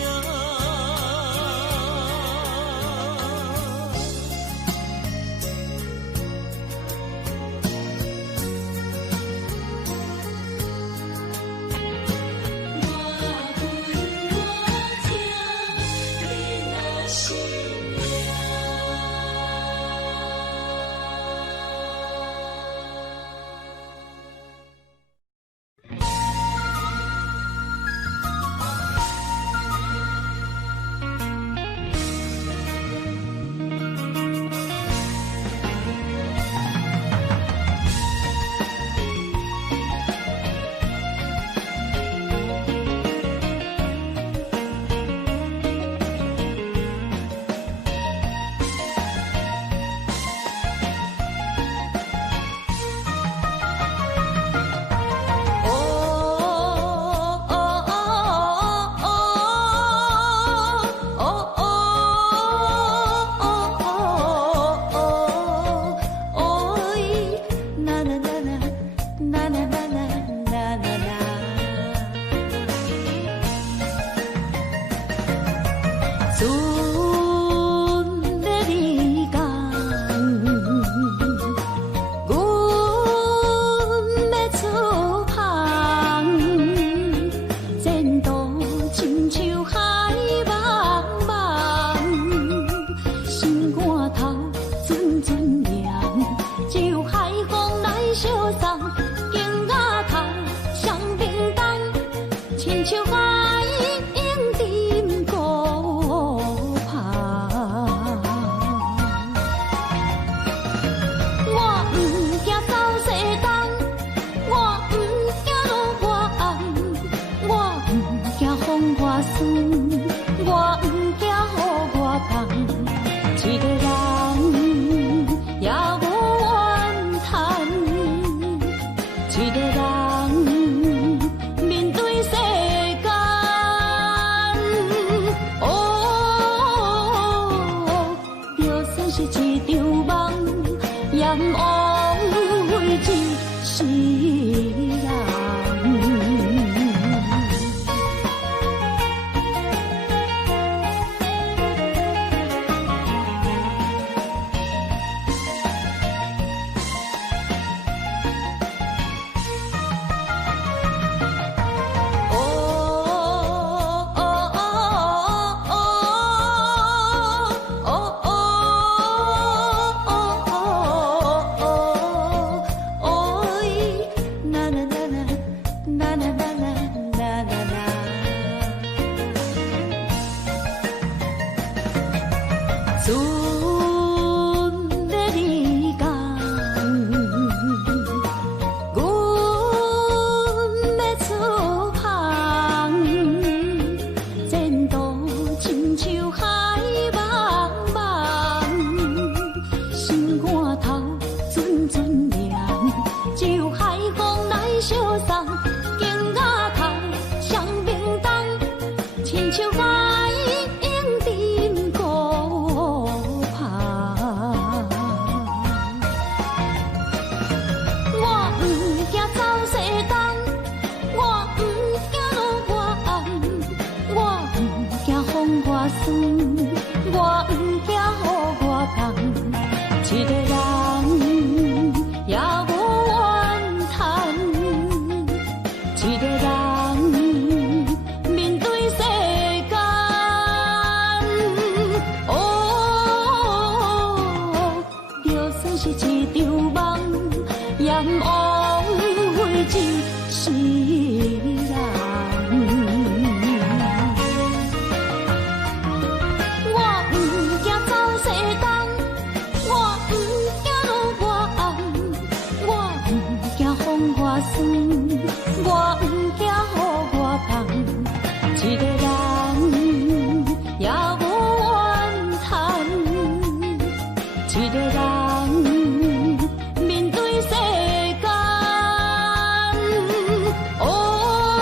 哦。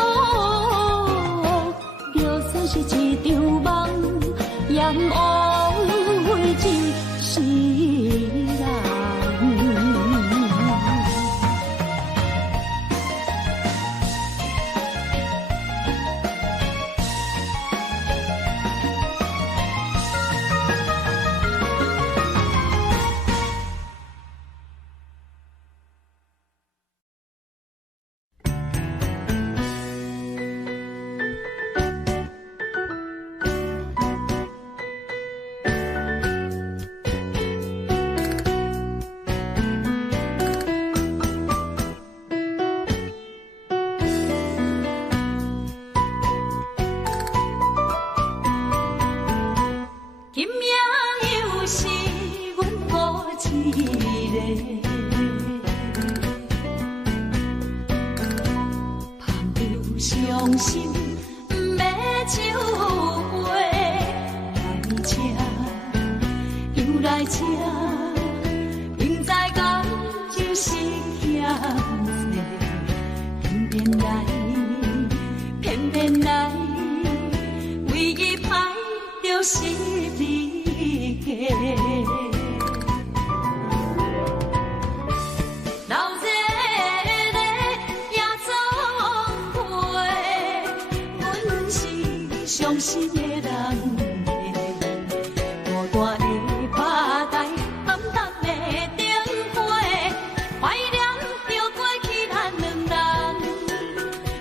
伤心要酒杯，来吃又来吃，明知感就是嫌多，偏偏来，偏偏来，唯一歹就是你家。伤心的人大大的巴台，暗淡的灯花，怀念着过去咱两人，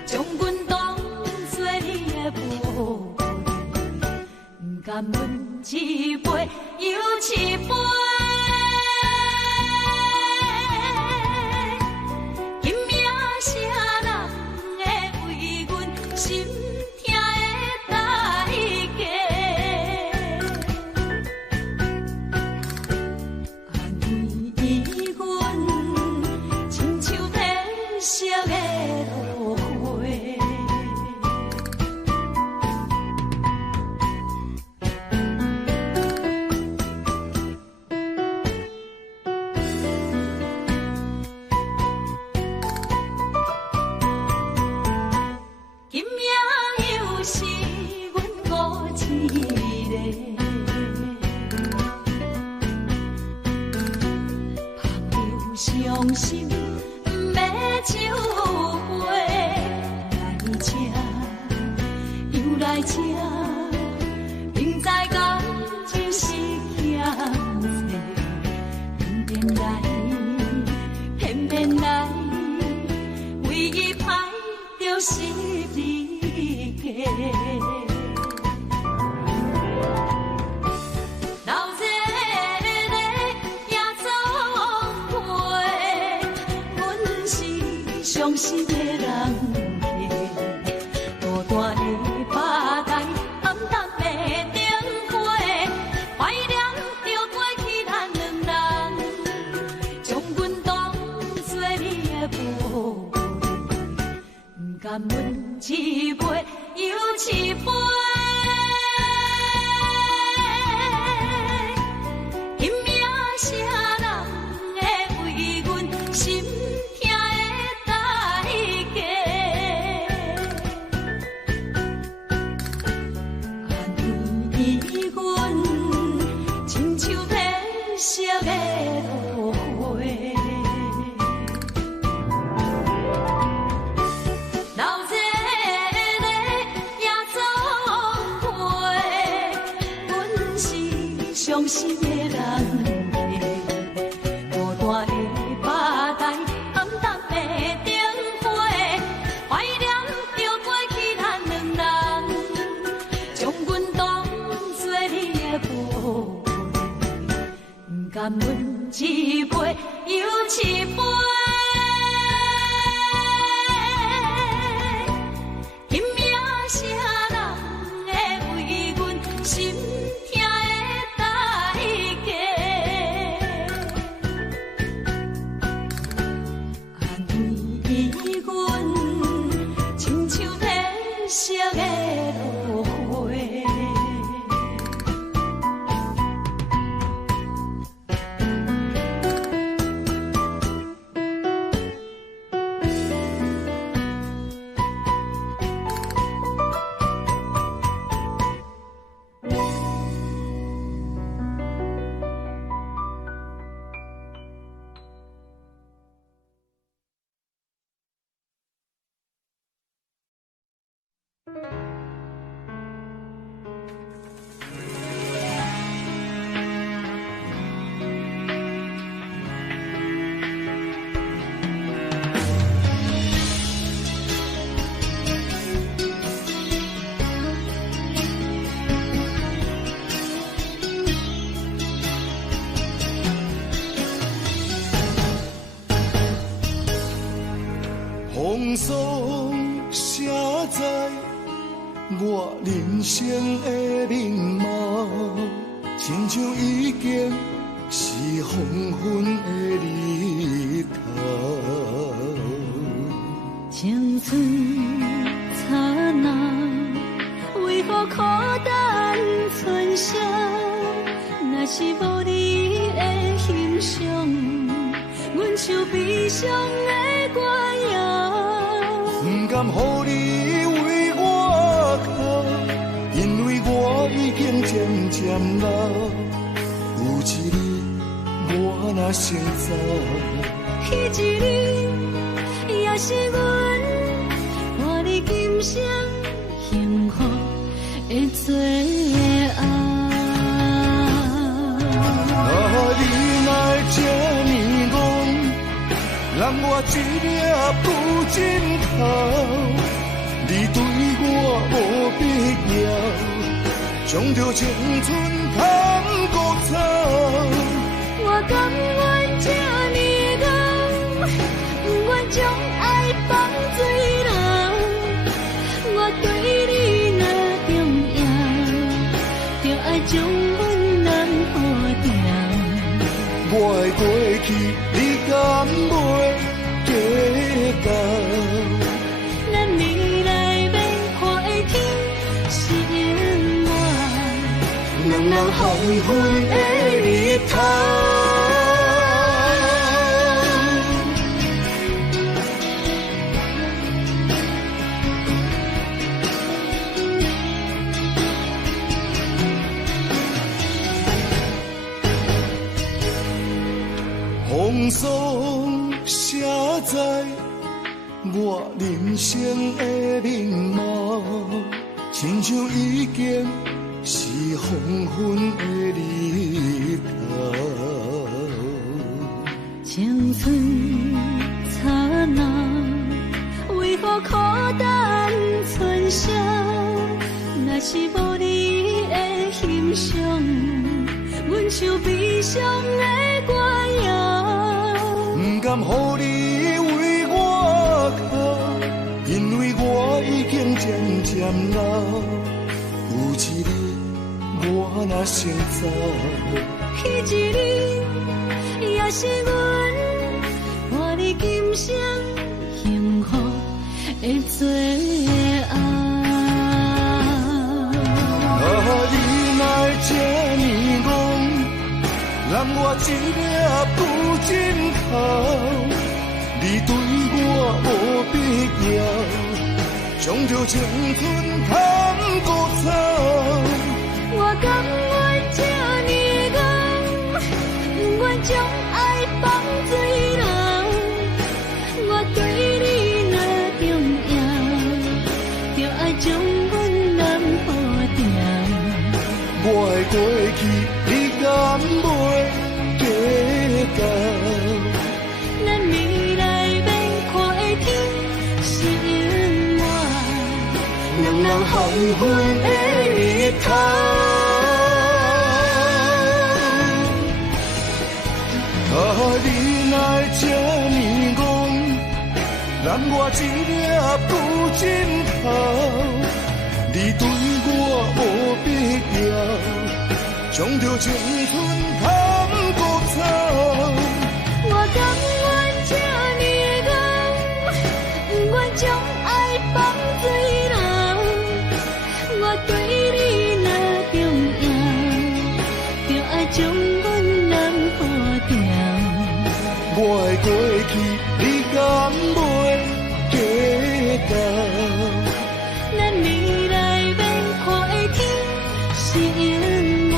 将阮当作你的无恋，不甘阮一杯又一杯。伤心要酒杯，来吃又来吃，明知感就是嫌多，偏偏来，偏偏来，唯一歹就是你家。伤心的人大大的巴台，暗淡的灯花，怀念着过去咱两人，将阮当作你的无恋，不甘阮一杯又一杯。伤心的人大大的巴台，暗淡的灯花，怀念着过去咱两人，将阮当作你的无恋，不甘阮一杯又一杯。风霜写在我人生的面貌，亲像已经是黄昏的日头。青春灿像悲伤的歌谣，不甘予你为我哭，因为我已经渐渐老。有一日我若先走，彼一日也是阮伴你今生幸福的最后。你若这呢戆，让我一粒不尽头。你对我无必要，将着青春通孤草。我甘愿这呢戆，不愿将爱放水流。我对你若重要，就爱将阮人护掉。我的过去，你敢袂记到？咱未来要看的天是永远，两人黄昏的日头。风霜写在我人生的面貌，亲像已经是黄昏的日头。青春刹那，为何孤单春宵？若是无你的欣赏，阮像悲伤的歌谣。不甘予你为我哭，因为我已经渐渐老。有一日我若先走，彼一日也是阮伴你今生幸福的最后。你若这呢戆，让我一粒不尽头。你对我无必要，将着青春通孤草。我甘愿这呢戆，不愿将爱放水流。我对你若重要，就爱将阮人护掉。我的过去，你敢袂记到？咱未来要看的天是永远，两人黄昏的日头。你若这呢戆，让我一粒不尽头。你对我无必要，将着青春通孤草。我甘愿这呢戆，不愿将爱放水流。我对你若重要，就爱将阮人护掉。我的过去，你敢袂记到？咱未来要看的天是永远，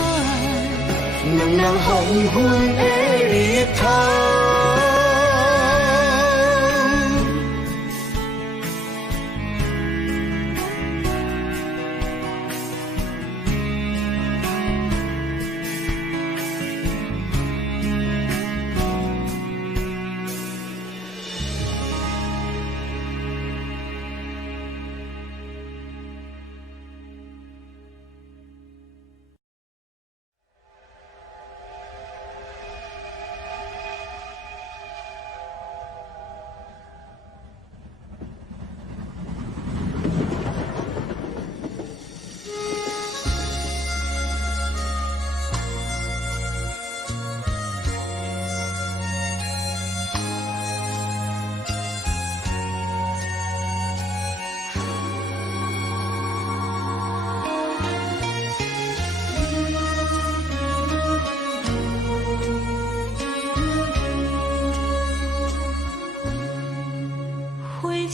两人黄昏的日头。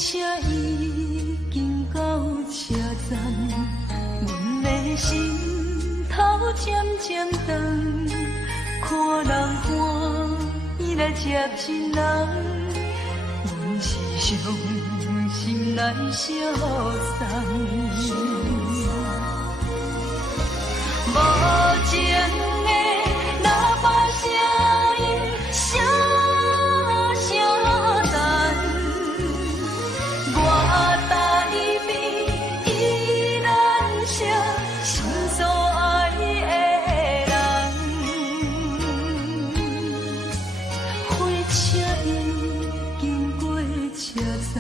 车已经到车站，阮的心头渐渐长，看人欢喜来接亲人，阮是伤心来相送。无情的喇叭声音，声声淡。我台边依然写心所爱的人，火车已经过车站，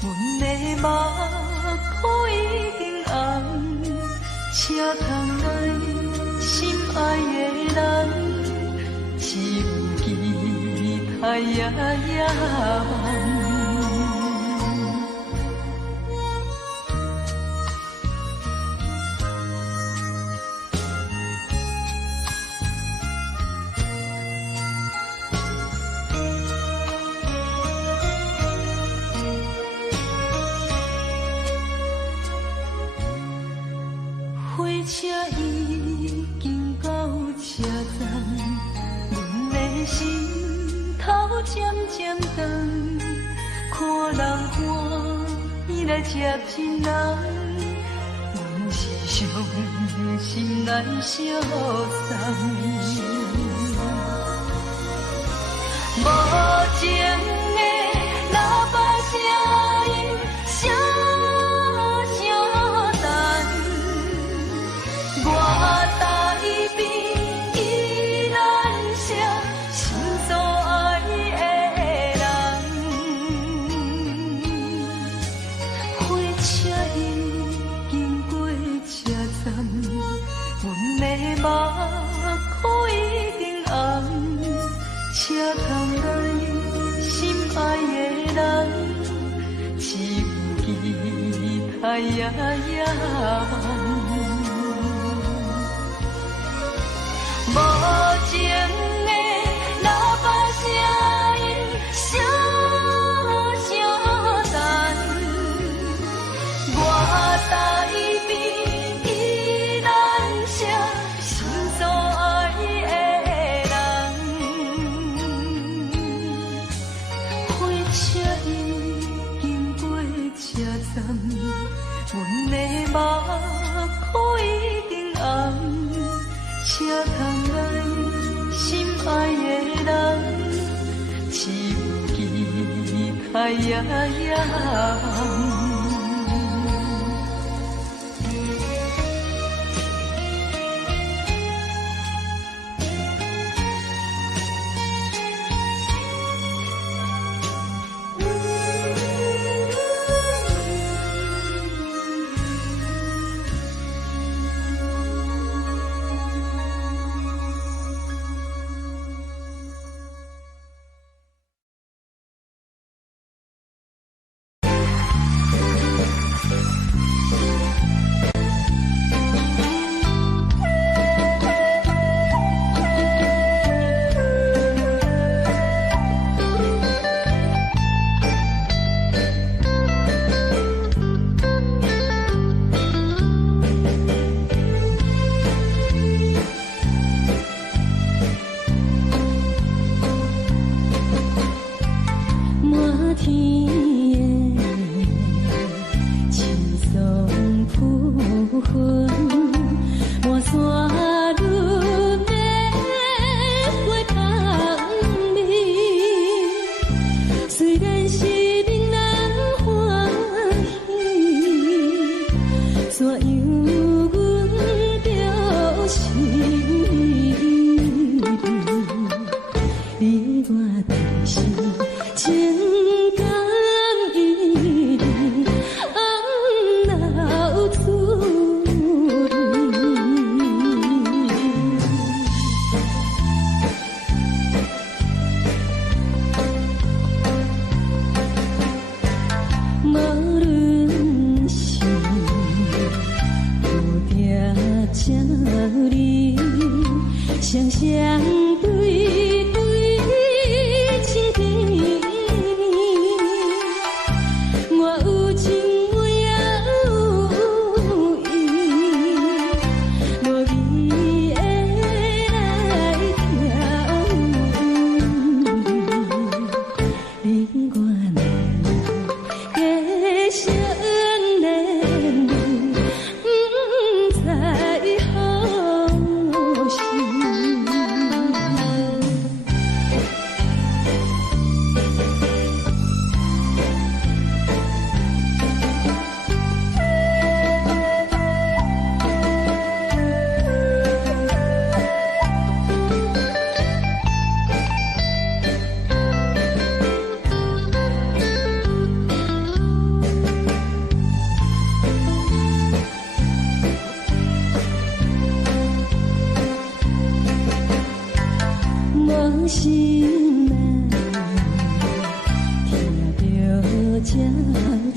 阮的目眶已经红，车窗内心爱的人，只有期待夜夜梦。火车已经到车站，阮的心头渐渐长，看人欢喜来接亲人，阮是伤心来相送。无情的喇叭声音，声声淡。我台边依然写心所爱的人，火车已经过车站，阮的目眶已经红，车窗内心爱的人，只有期待夜夜梦。无情的喇叭声音，声声淡。我台边依然写心所爱的人，火车已经过车站，阮的目眶已经红。车窗内心爱的人，只有期待夜夜梦。相对对，情定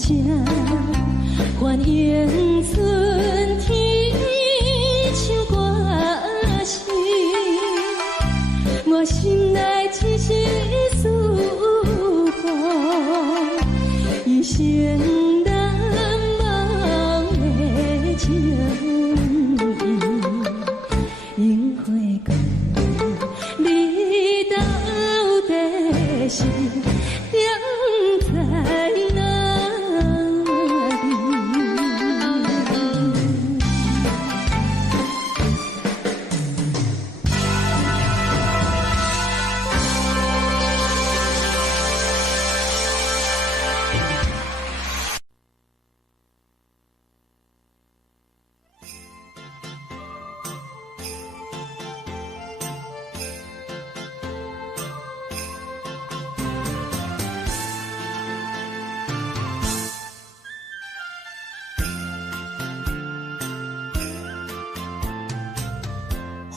这欢迎春天唱歌声，我心内只是思念一生难忘的情谊。樱花港，你到底是踮在哪里？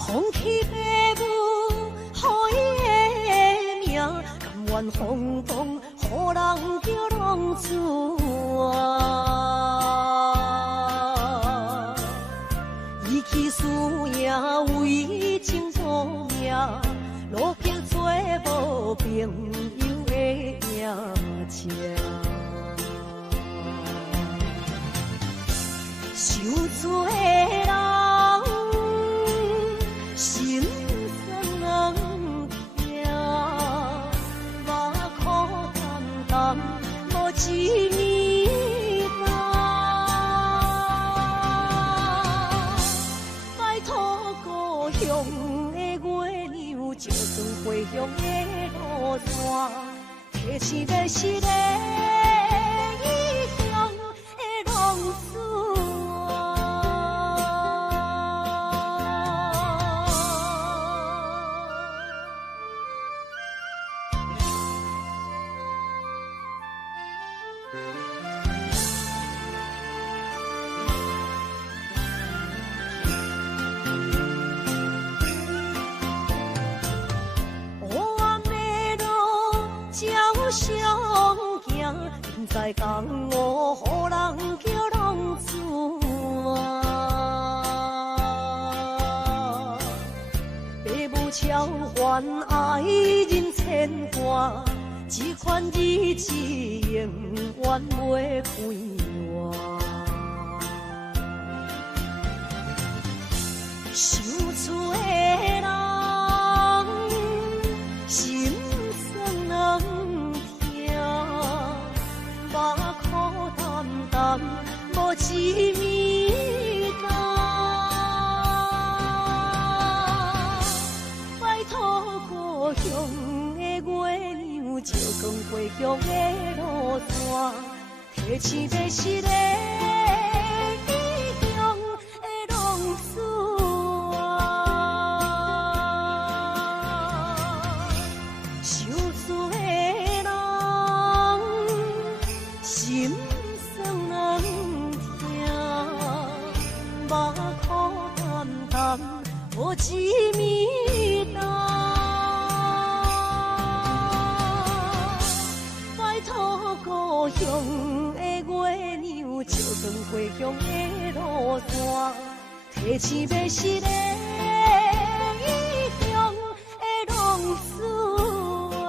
风起白雾，予伊的名，甘愿风风，予人叫浪子啊。伊去输赢为情搏命，路径做无朋友的命情。受罪的人。心酸人听，目眶淡淡，无一年淡。拜托故乡的月亮，照光回乡的路线，提起要是个异乡的浪子。相行，现在江湖，予人叫浪子啊。父母超还爱人千万，这款日子永远袂归完。受罪的人，心酸人。目眶淡淡，无一面淡。拜托故乡的月亮，照光回乡的路线，提起要是个异乡的浪子啊。受罪的人。心酸人听，目眶淡淡，无一面淡。拜托故乡的月亮，照光回乡的路线，提起要是个异乡的浪子啊。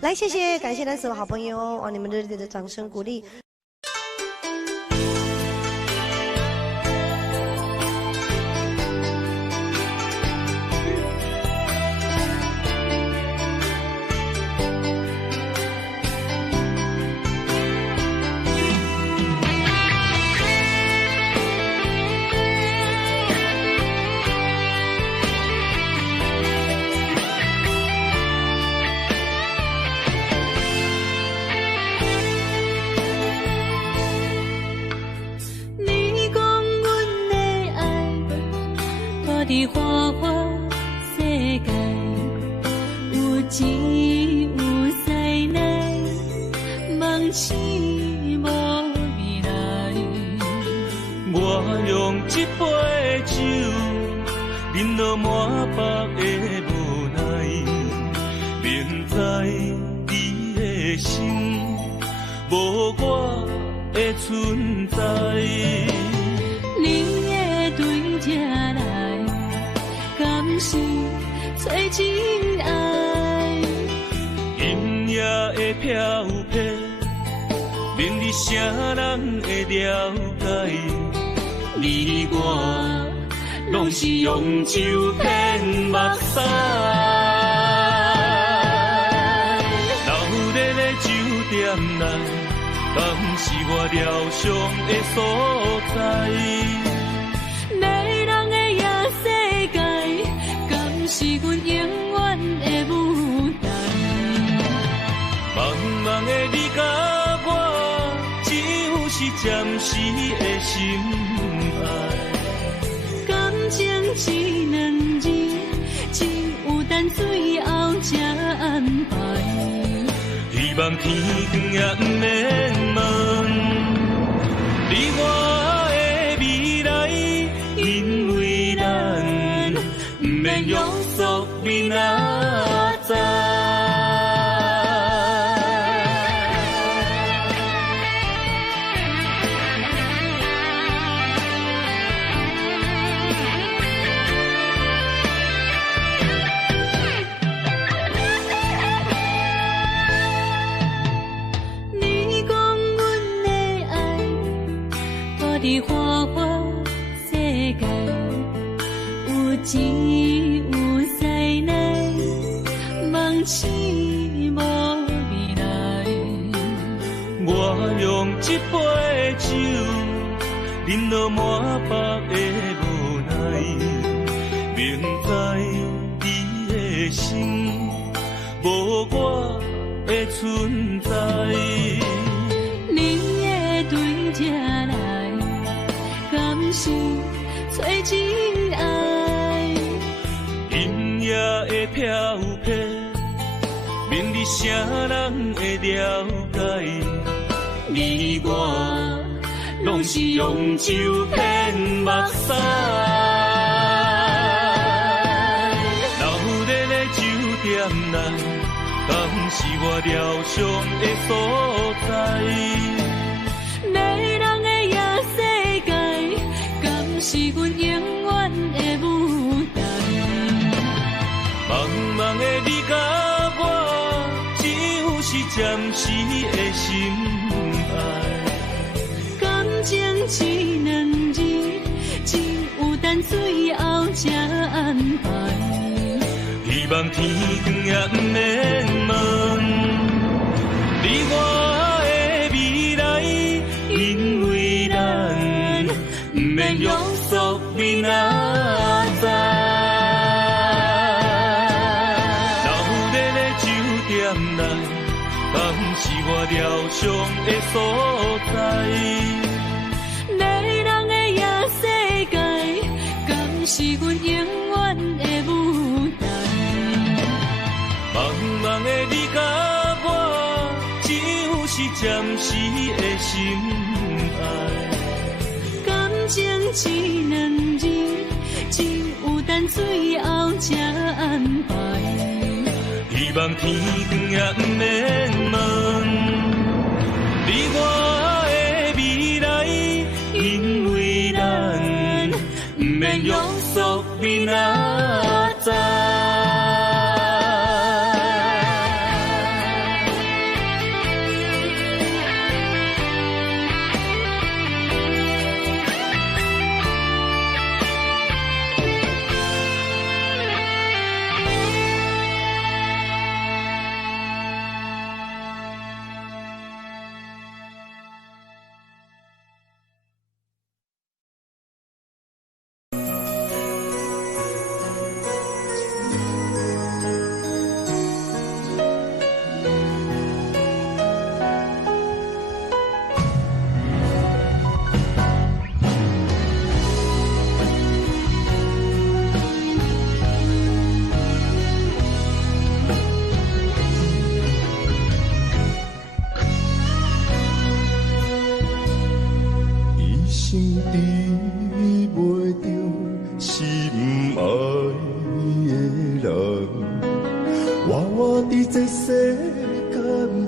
来，谢谢，感谢咱所有好朋友，哇，你们热烈的掌声鼓励。伫花花世界，有钱有才能，梦醒无未来。心，无我的存在。你会对这来，敢是找真爱？音乐会飘撇，明日谁人会了解？你我拢是用酒骗目屎。流热的酒店内，敢是我疗伤的所在？迷人的夜世界，敢是阮永远的舞台？茫茫的你甲我，只有是暂时的心爱。感情一两字，只有等最后才安排。希望天光也不免问，你我的未来，因为咱不免约束明仔载。伫花花世界，有钱有势来，梦醒无未来。我用一杯酒，饮落满腹的无奈，明知你的心无我的存在。你会对这来，敢是找真爱？音乐会飘撇，明日谁人会了解？你我拢是用酒骗目屎。流热的酒店内，敢是我疗伤的所在？迷人的夜世界，敢是阮永远的舞台？茫茫的你甲我，只有是暂时的心爱。感情一两字，只有等最后才安排。希望天光也不免问，你我的未来，因为咱不免约束明仔载。流热的酒店内，敢是我疗伤的所在？迷人的夜世界，敢是阮永远的舞台？茫茫的你甲我，只有是暂时的心爱。感情一两字，只有等最后才安排。希望天光也不免问，你我的未来，因为咱不免约束明仔载。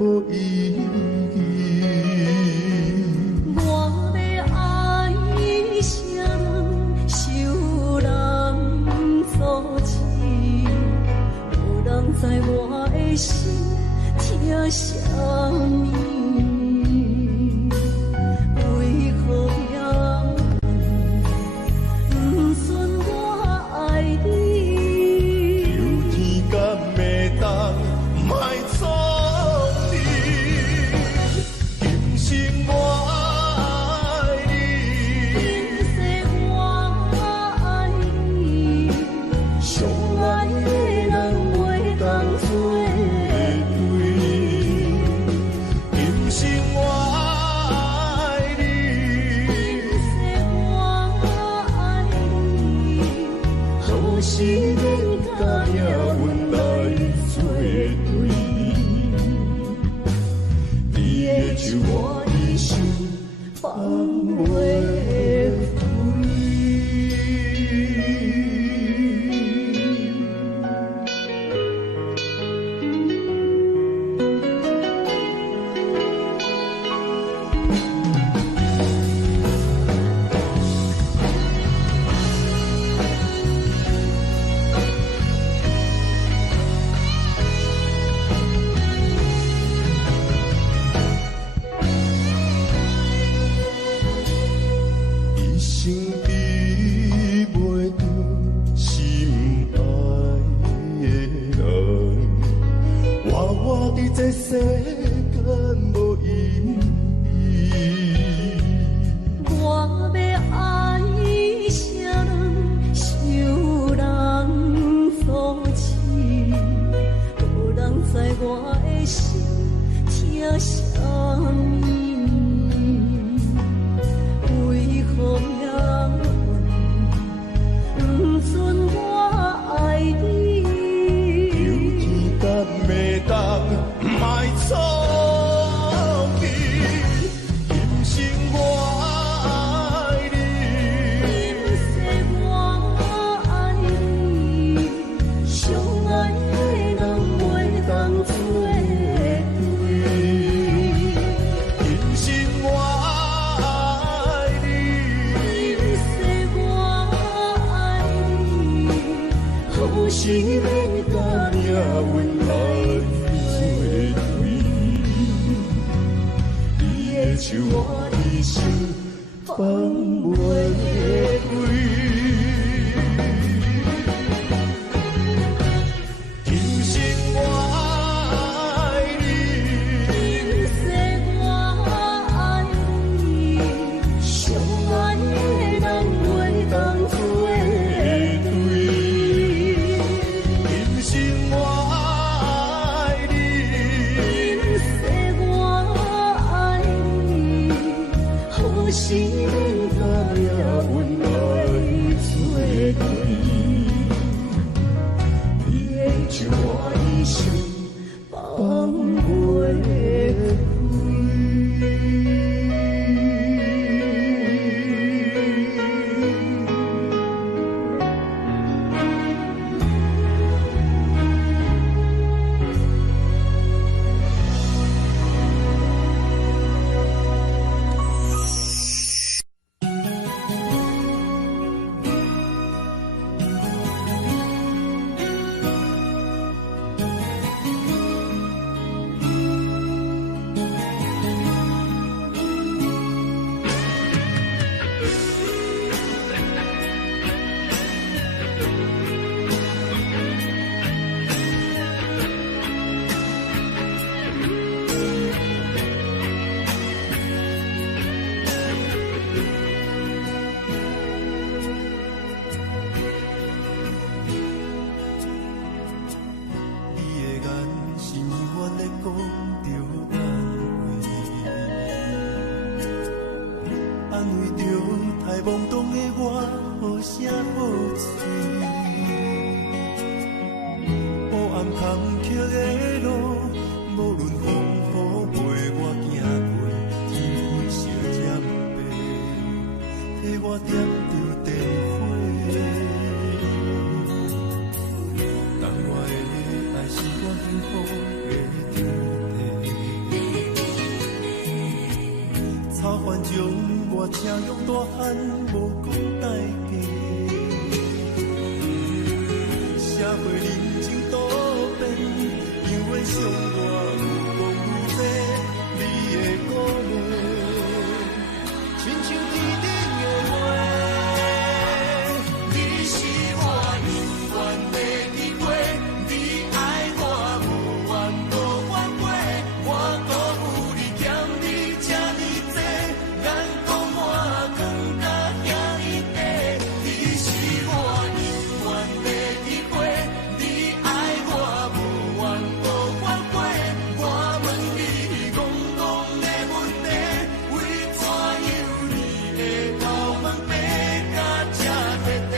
无意义。我要爱谁人，受人所欺，无人知我的心疼啥物。当我的爱是我幸福的天地。反将我请用大汉，无讲代价。社会人情多变，因为伤我有讲有多，你的鼓励，亲像天顶的花。你是我永远的机会，你爱我无怨无怨过，我辜负你欠你这呢多，眼光我更加惊伊多。你是我永远的机会，你爱我无怨无怨过，我问你戆戆的问题，为怎样你的头毛白甲这彻底？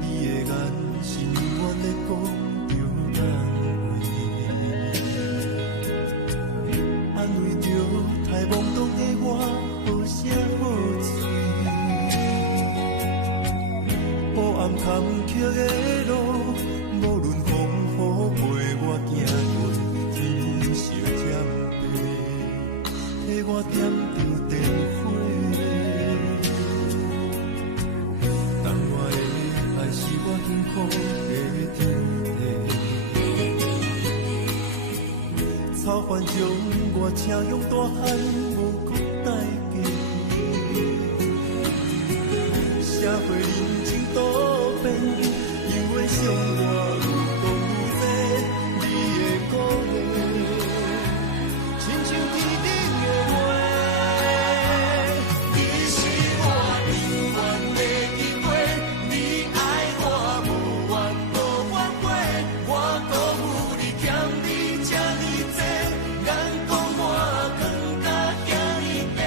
你的眼是永远在讲着安慰着太懵懂的我，好声好嘴。黑暗坎坷的路，无论风雨陪我行过，天色渐白，替我点着灯火。当我的爱是我幸福的天地，草原将我请用大汉，无讲代价。社会人情多变，因为伤我有讲有多，你的鼓励，亲像天顶的花。你是我永远的机会，你爱我无怨无怨过，我辜负你欠你这呢多，眼光我更加惊伊多。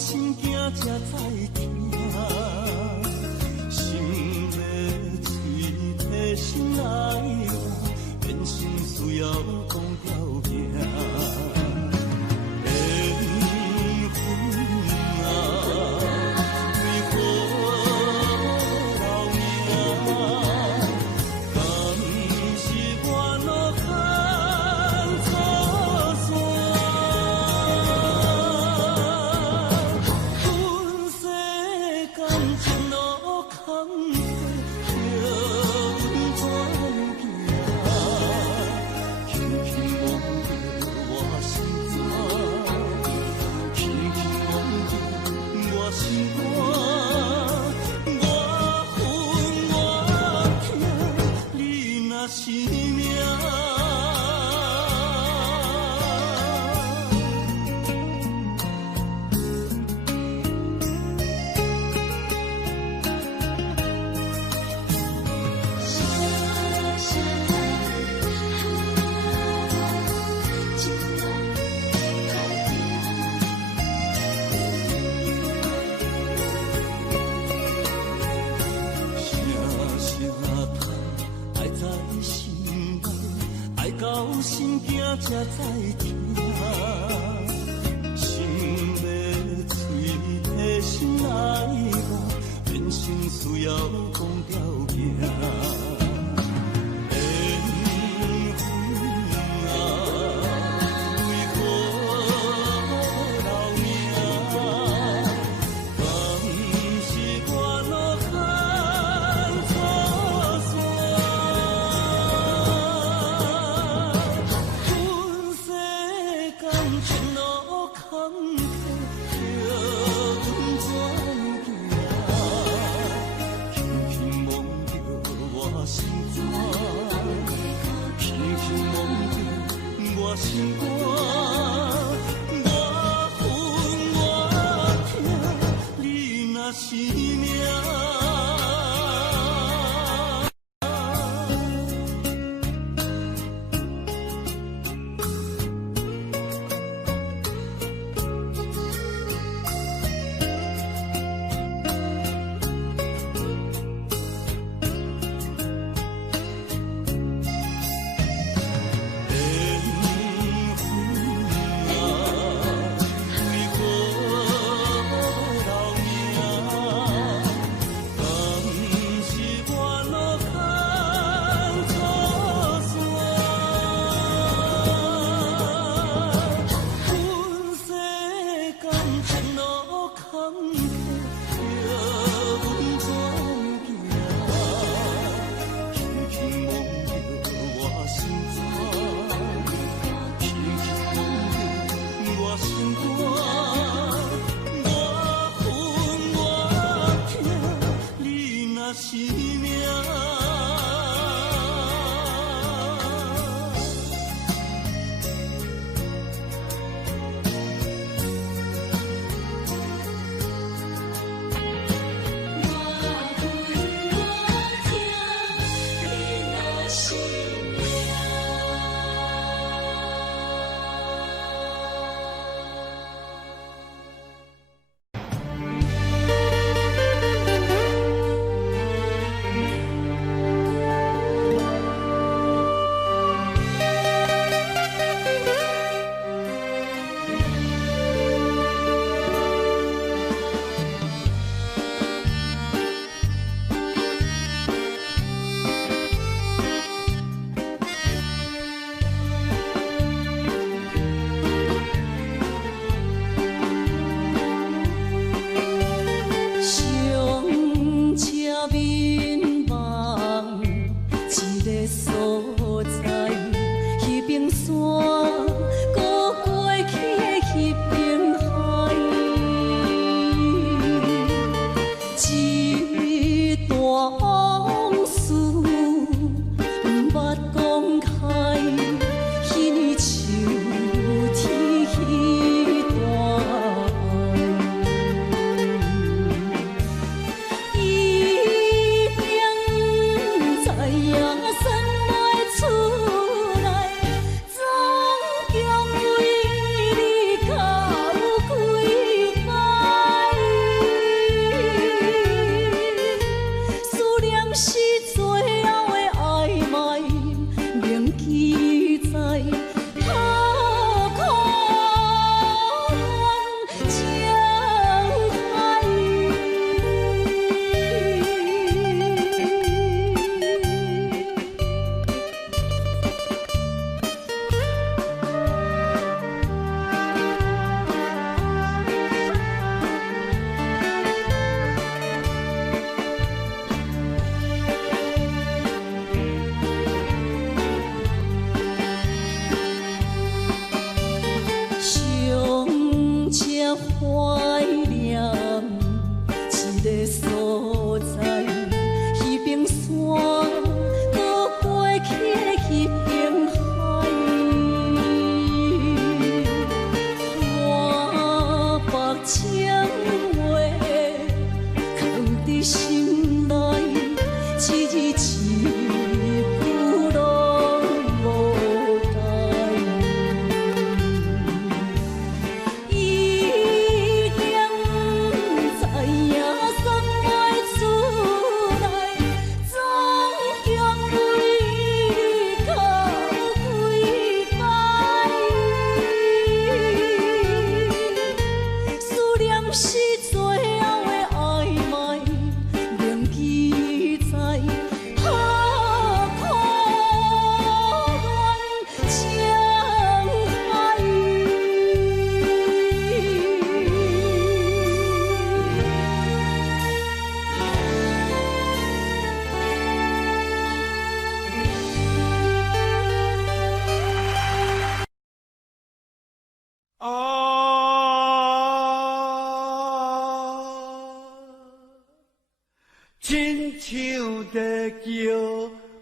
心惊才知听，心要碎提心来我，变心需要讲条命。心惊才知听，心要碎提心来我，变心需要讲条命。心肝，我恨我痛，你若是命。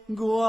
我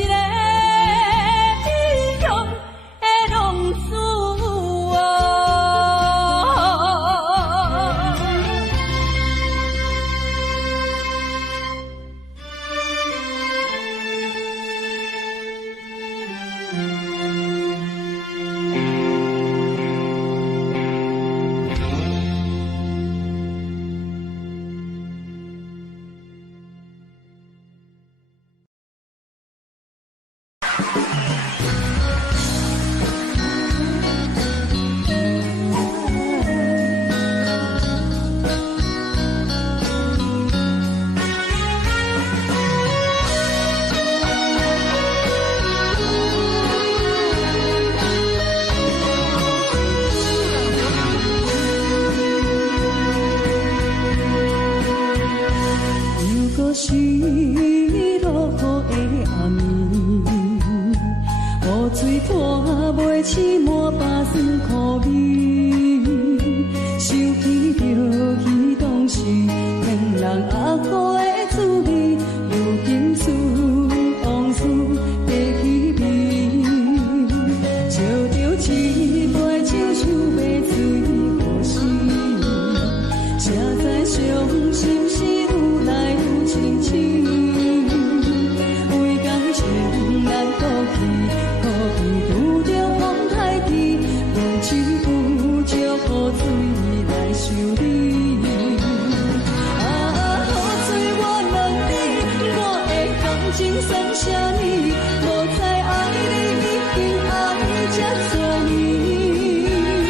的。无知爱你已经爱这多年。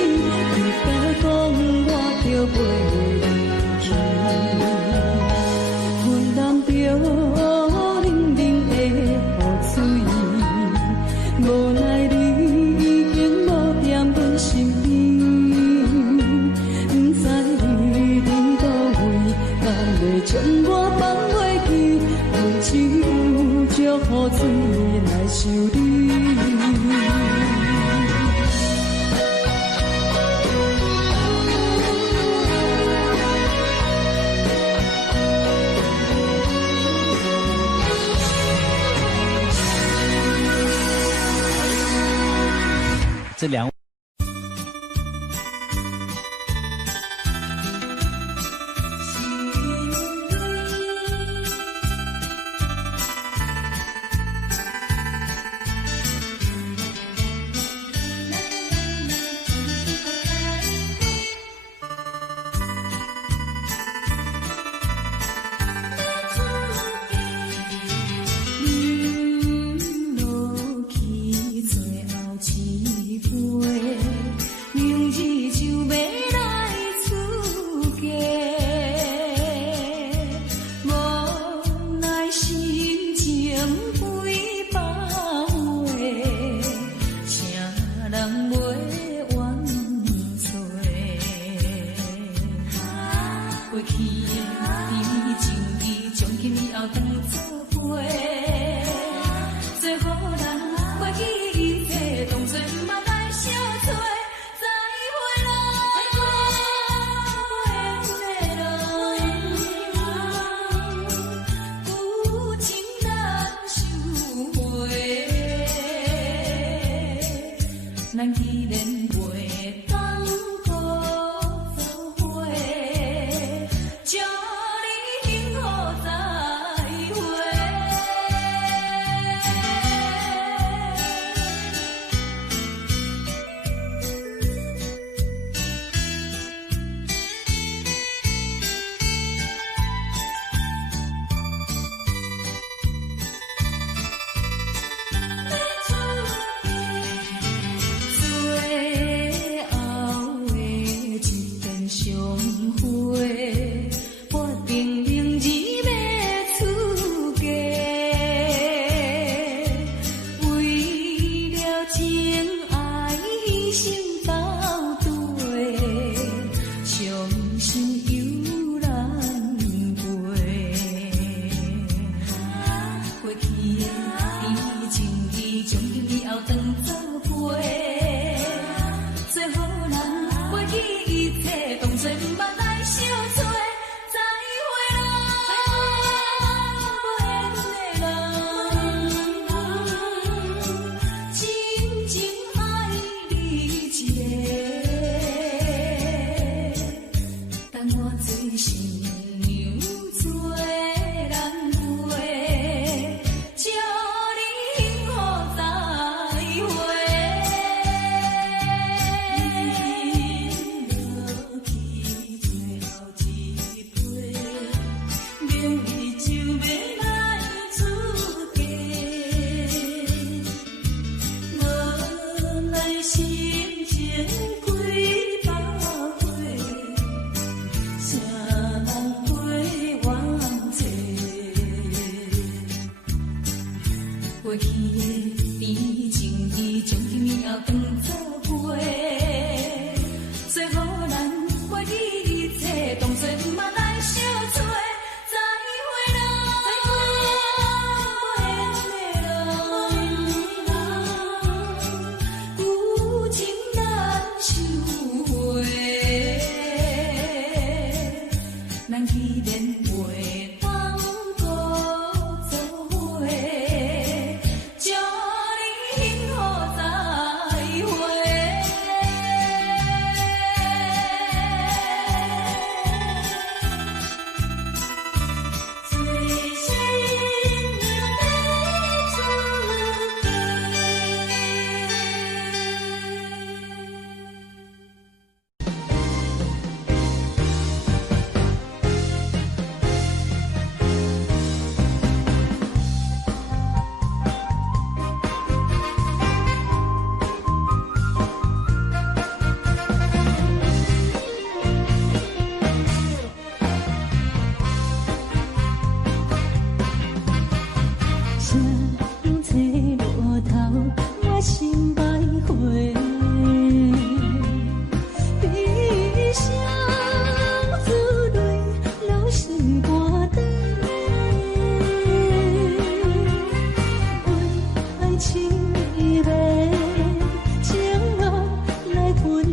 你甲讲我着袂离去。阮淋着冷冷的雨水，无奈你已经无踮阮身边，不知你伫倒位，敢会将我放袂记？阮只有祝雨水来想你。这两。落去最后一杯。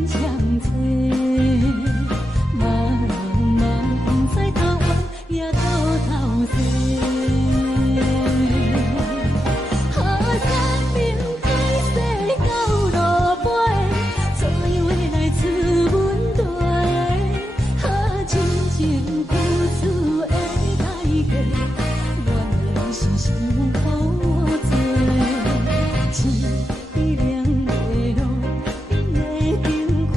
相找，茫茫不知头弯也到头西。好生命开始到路尾，做伙来自阮地。好亲情付出的代价，原来是伤苦多。凄凉的路，边的灯火，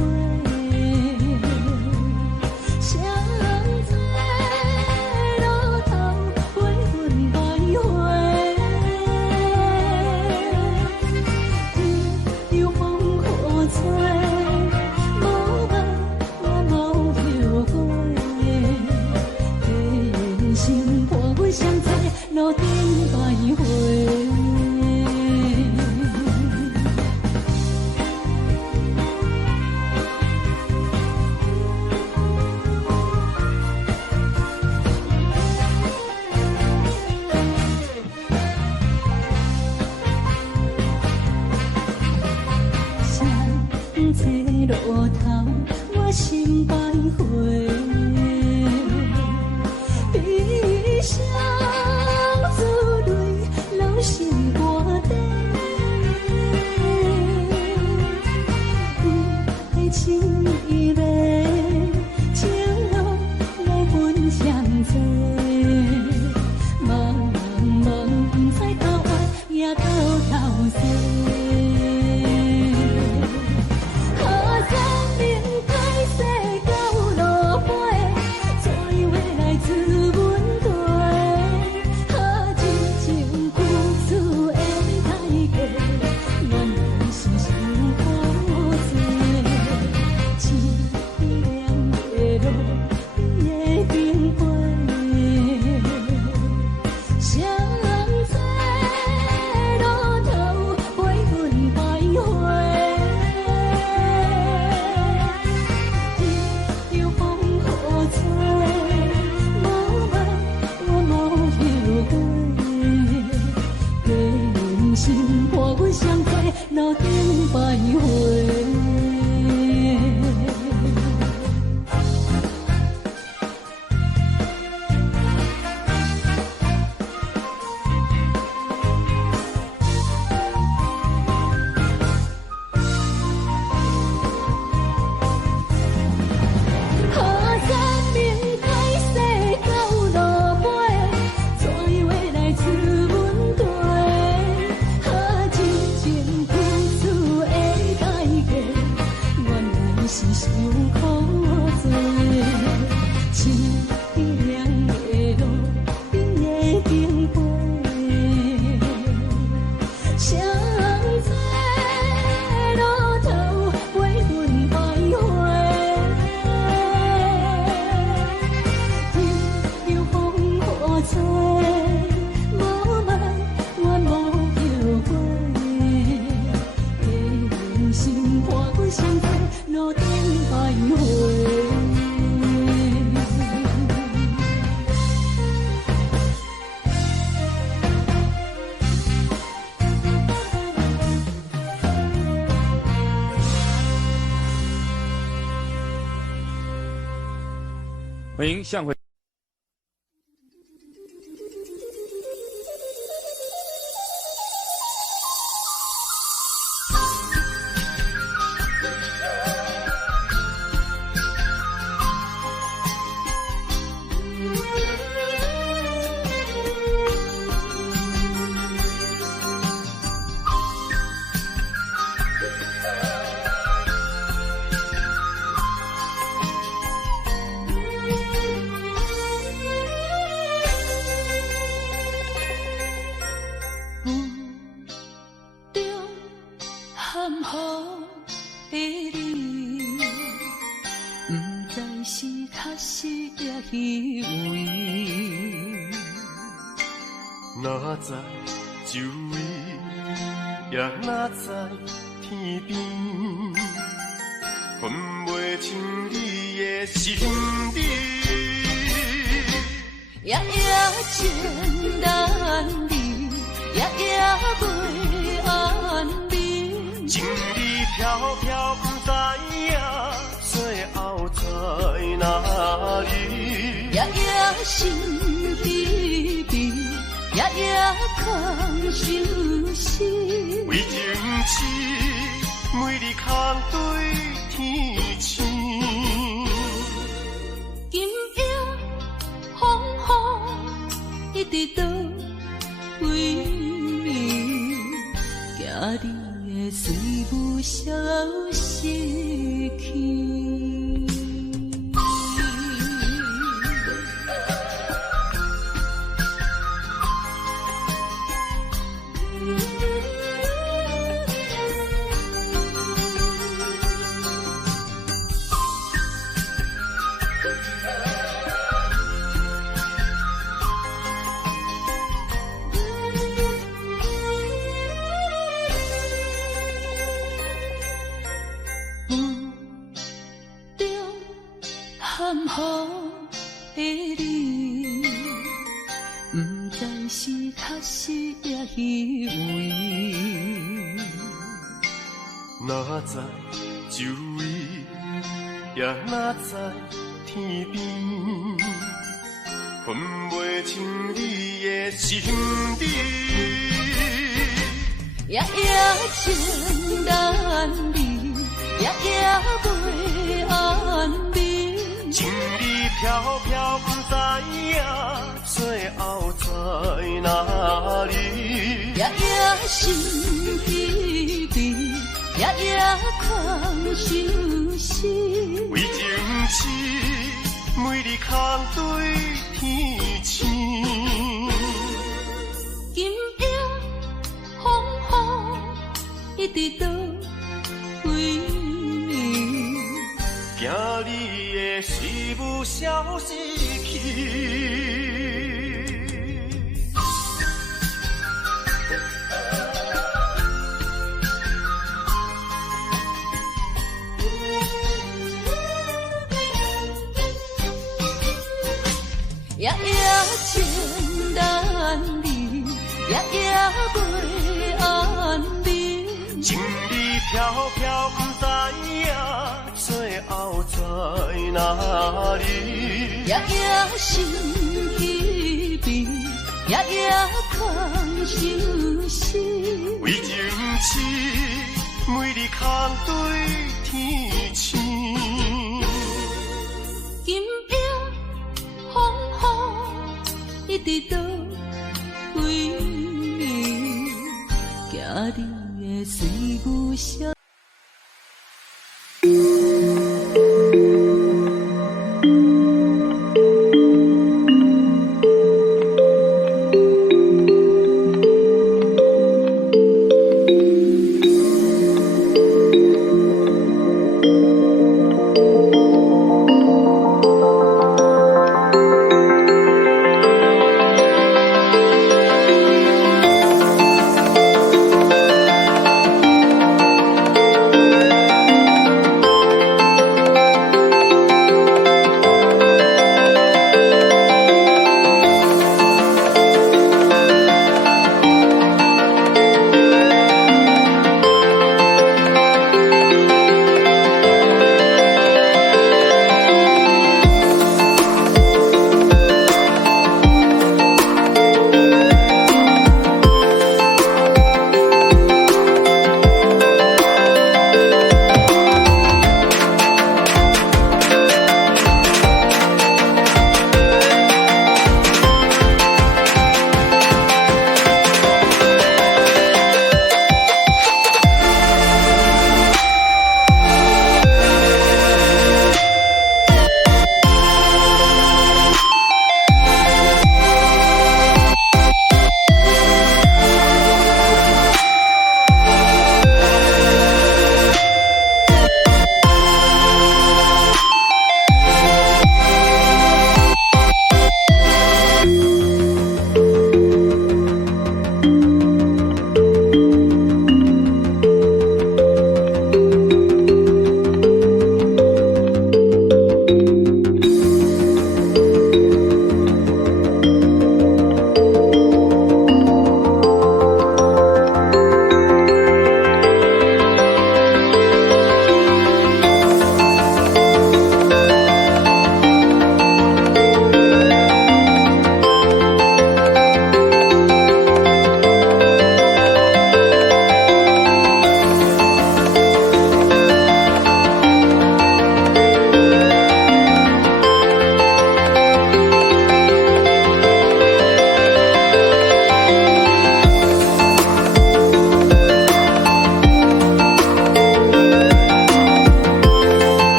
谁在路头徘徊徘徊？天有风雨吹，无梦我无后悔，人生伴阮相随，路顶徘徊。这路头，我心徘徊，悲伤珠泪流成歌底，爱情依恋，情路来分相济，茫茫不知头弯也到头西。路顶徘徊。欢迎向回。哪知周围，也哪知天边，分袂清你的心理。夜夜情难离，夜夜袂安眠，情意飘飘。知影，最后在哪里？夜夜心稀微，夜夜空相思。为情痴，每日空对天星。今夜风雨一直到位，惊你的随无消息去。含雨的你，不知是确实也虚伪。哪知周围，也哪知天边，分袂清你的心理。夜夜情难离，夜夜袂安眠。情意飘飘，不知影，最后在哪里？夜夜心稀微，夜夜空相思。为情痴，每日空对天星。今夜风雨一直到位，惊你的随无消息去。夜夜情难离，夜夜袂安眠。情意飘飘，不知影，最后在哪里？夜夜心稀微，夜夜空相思。为情痴，每日空对天星。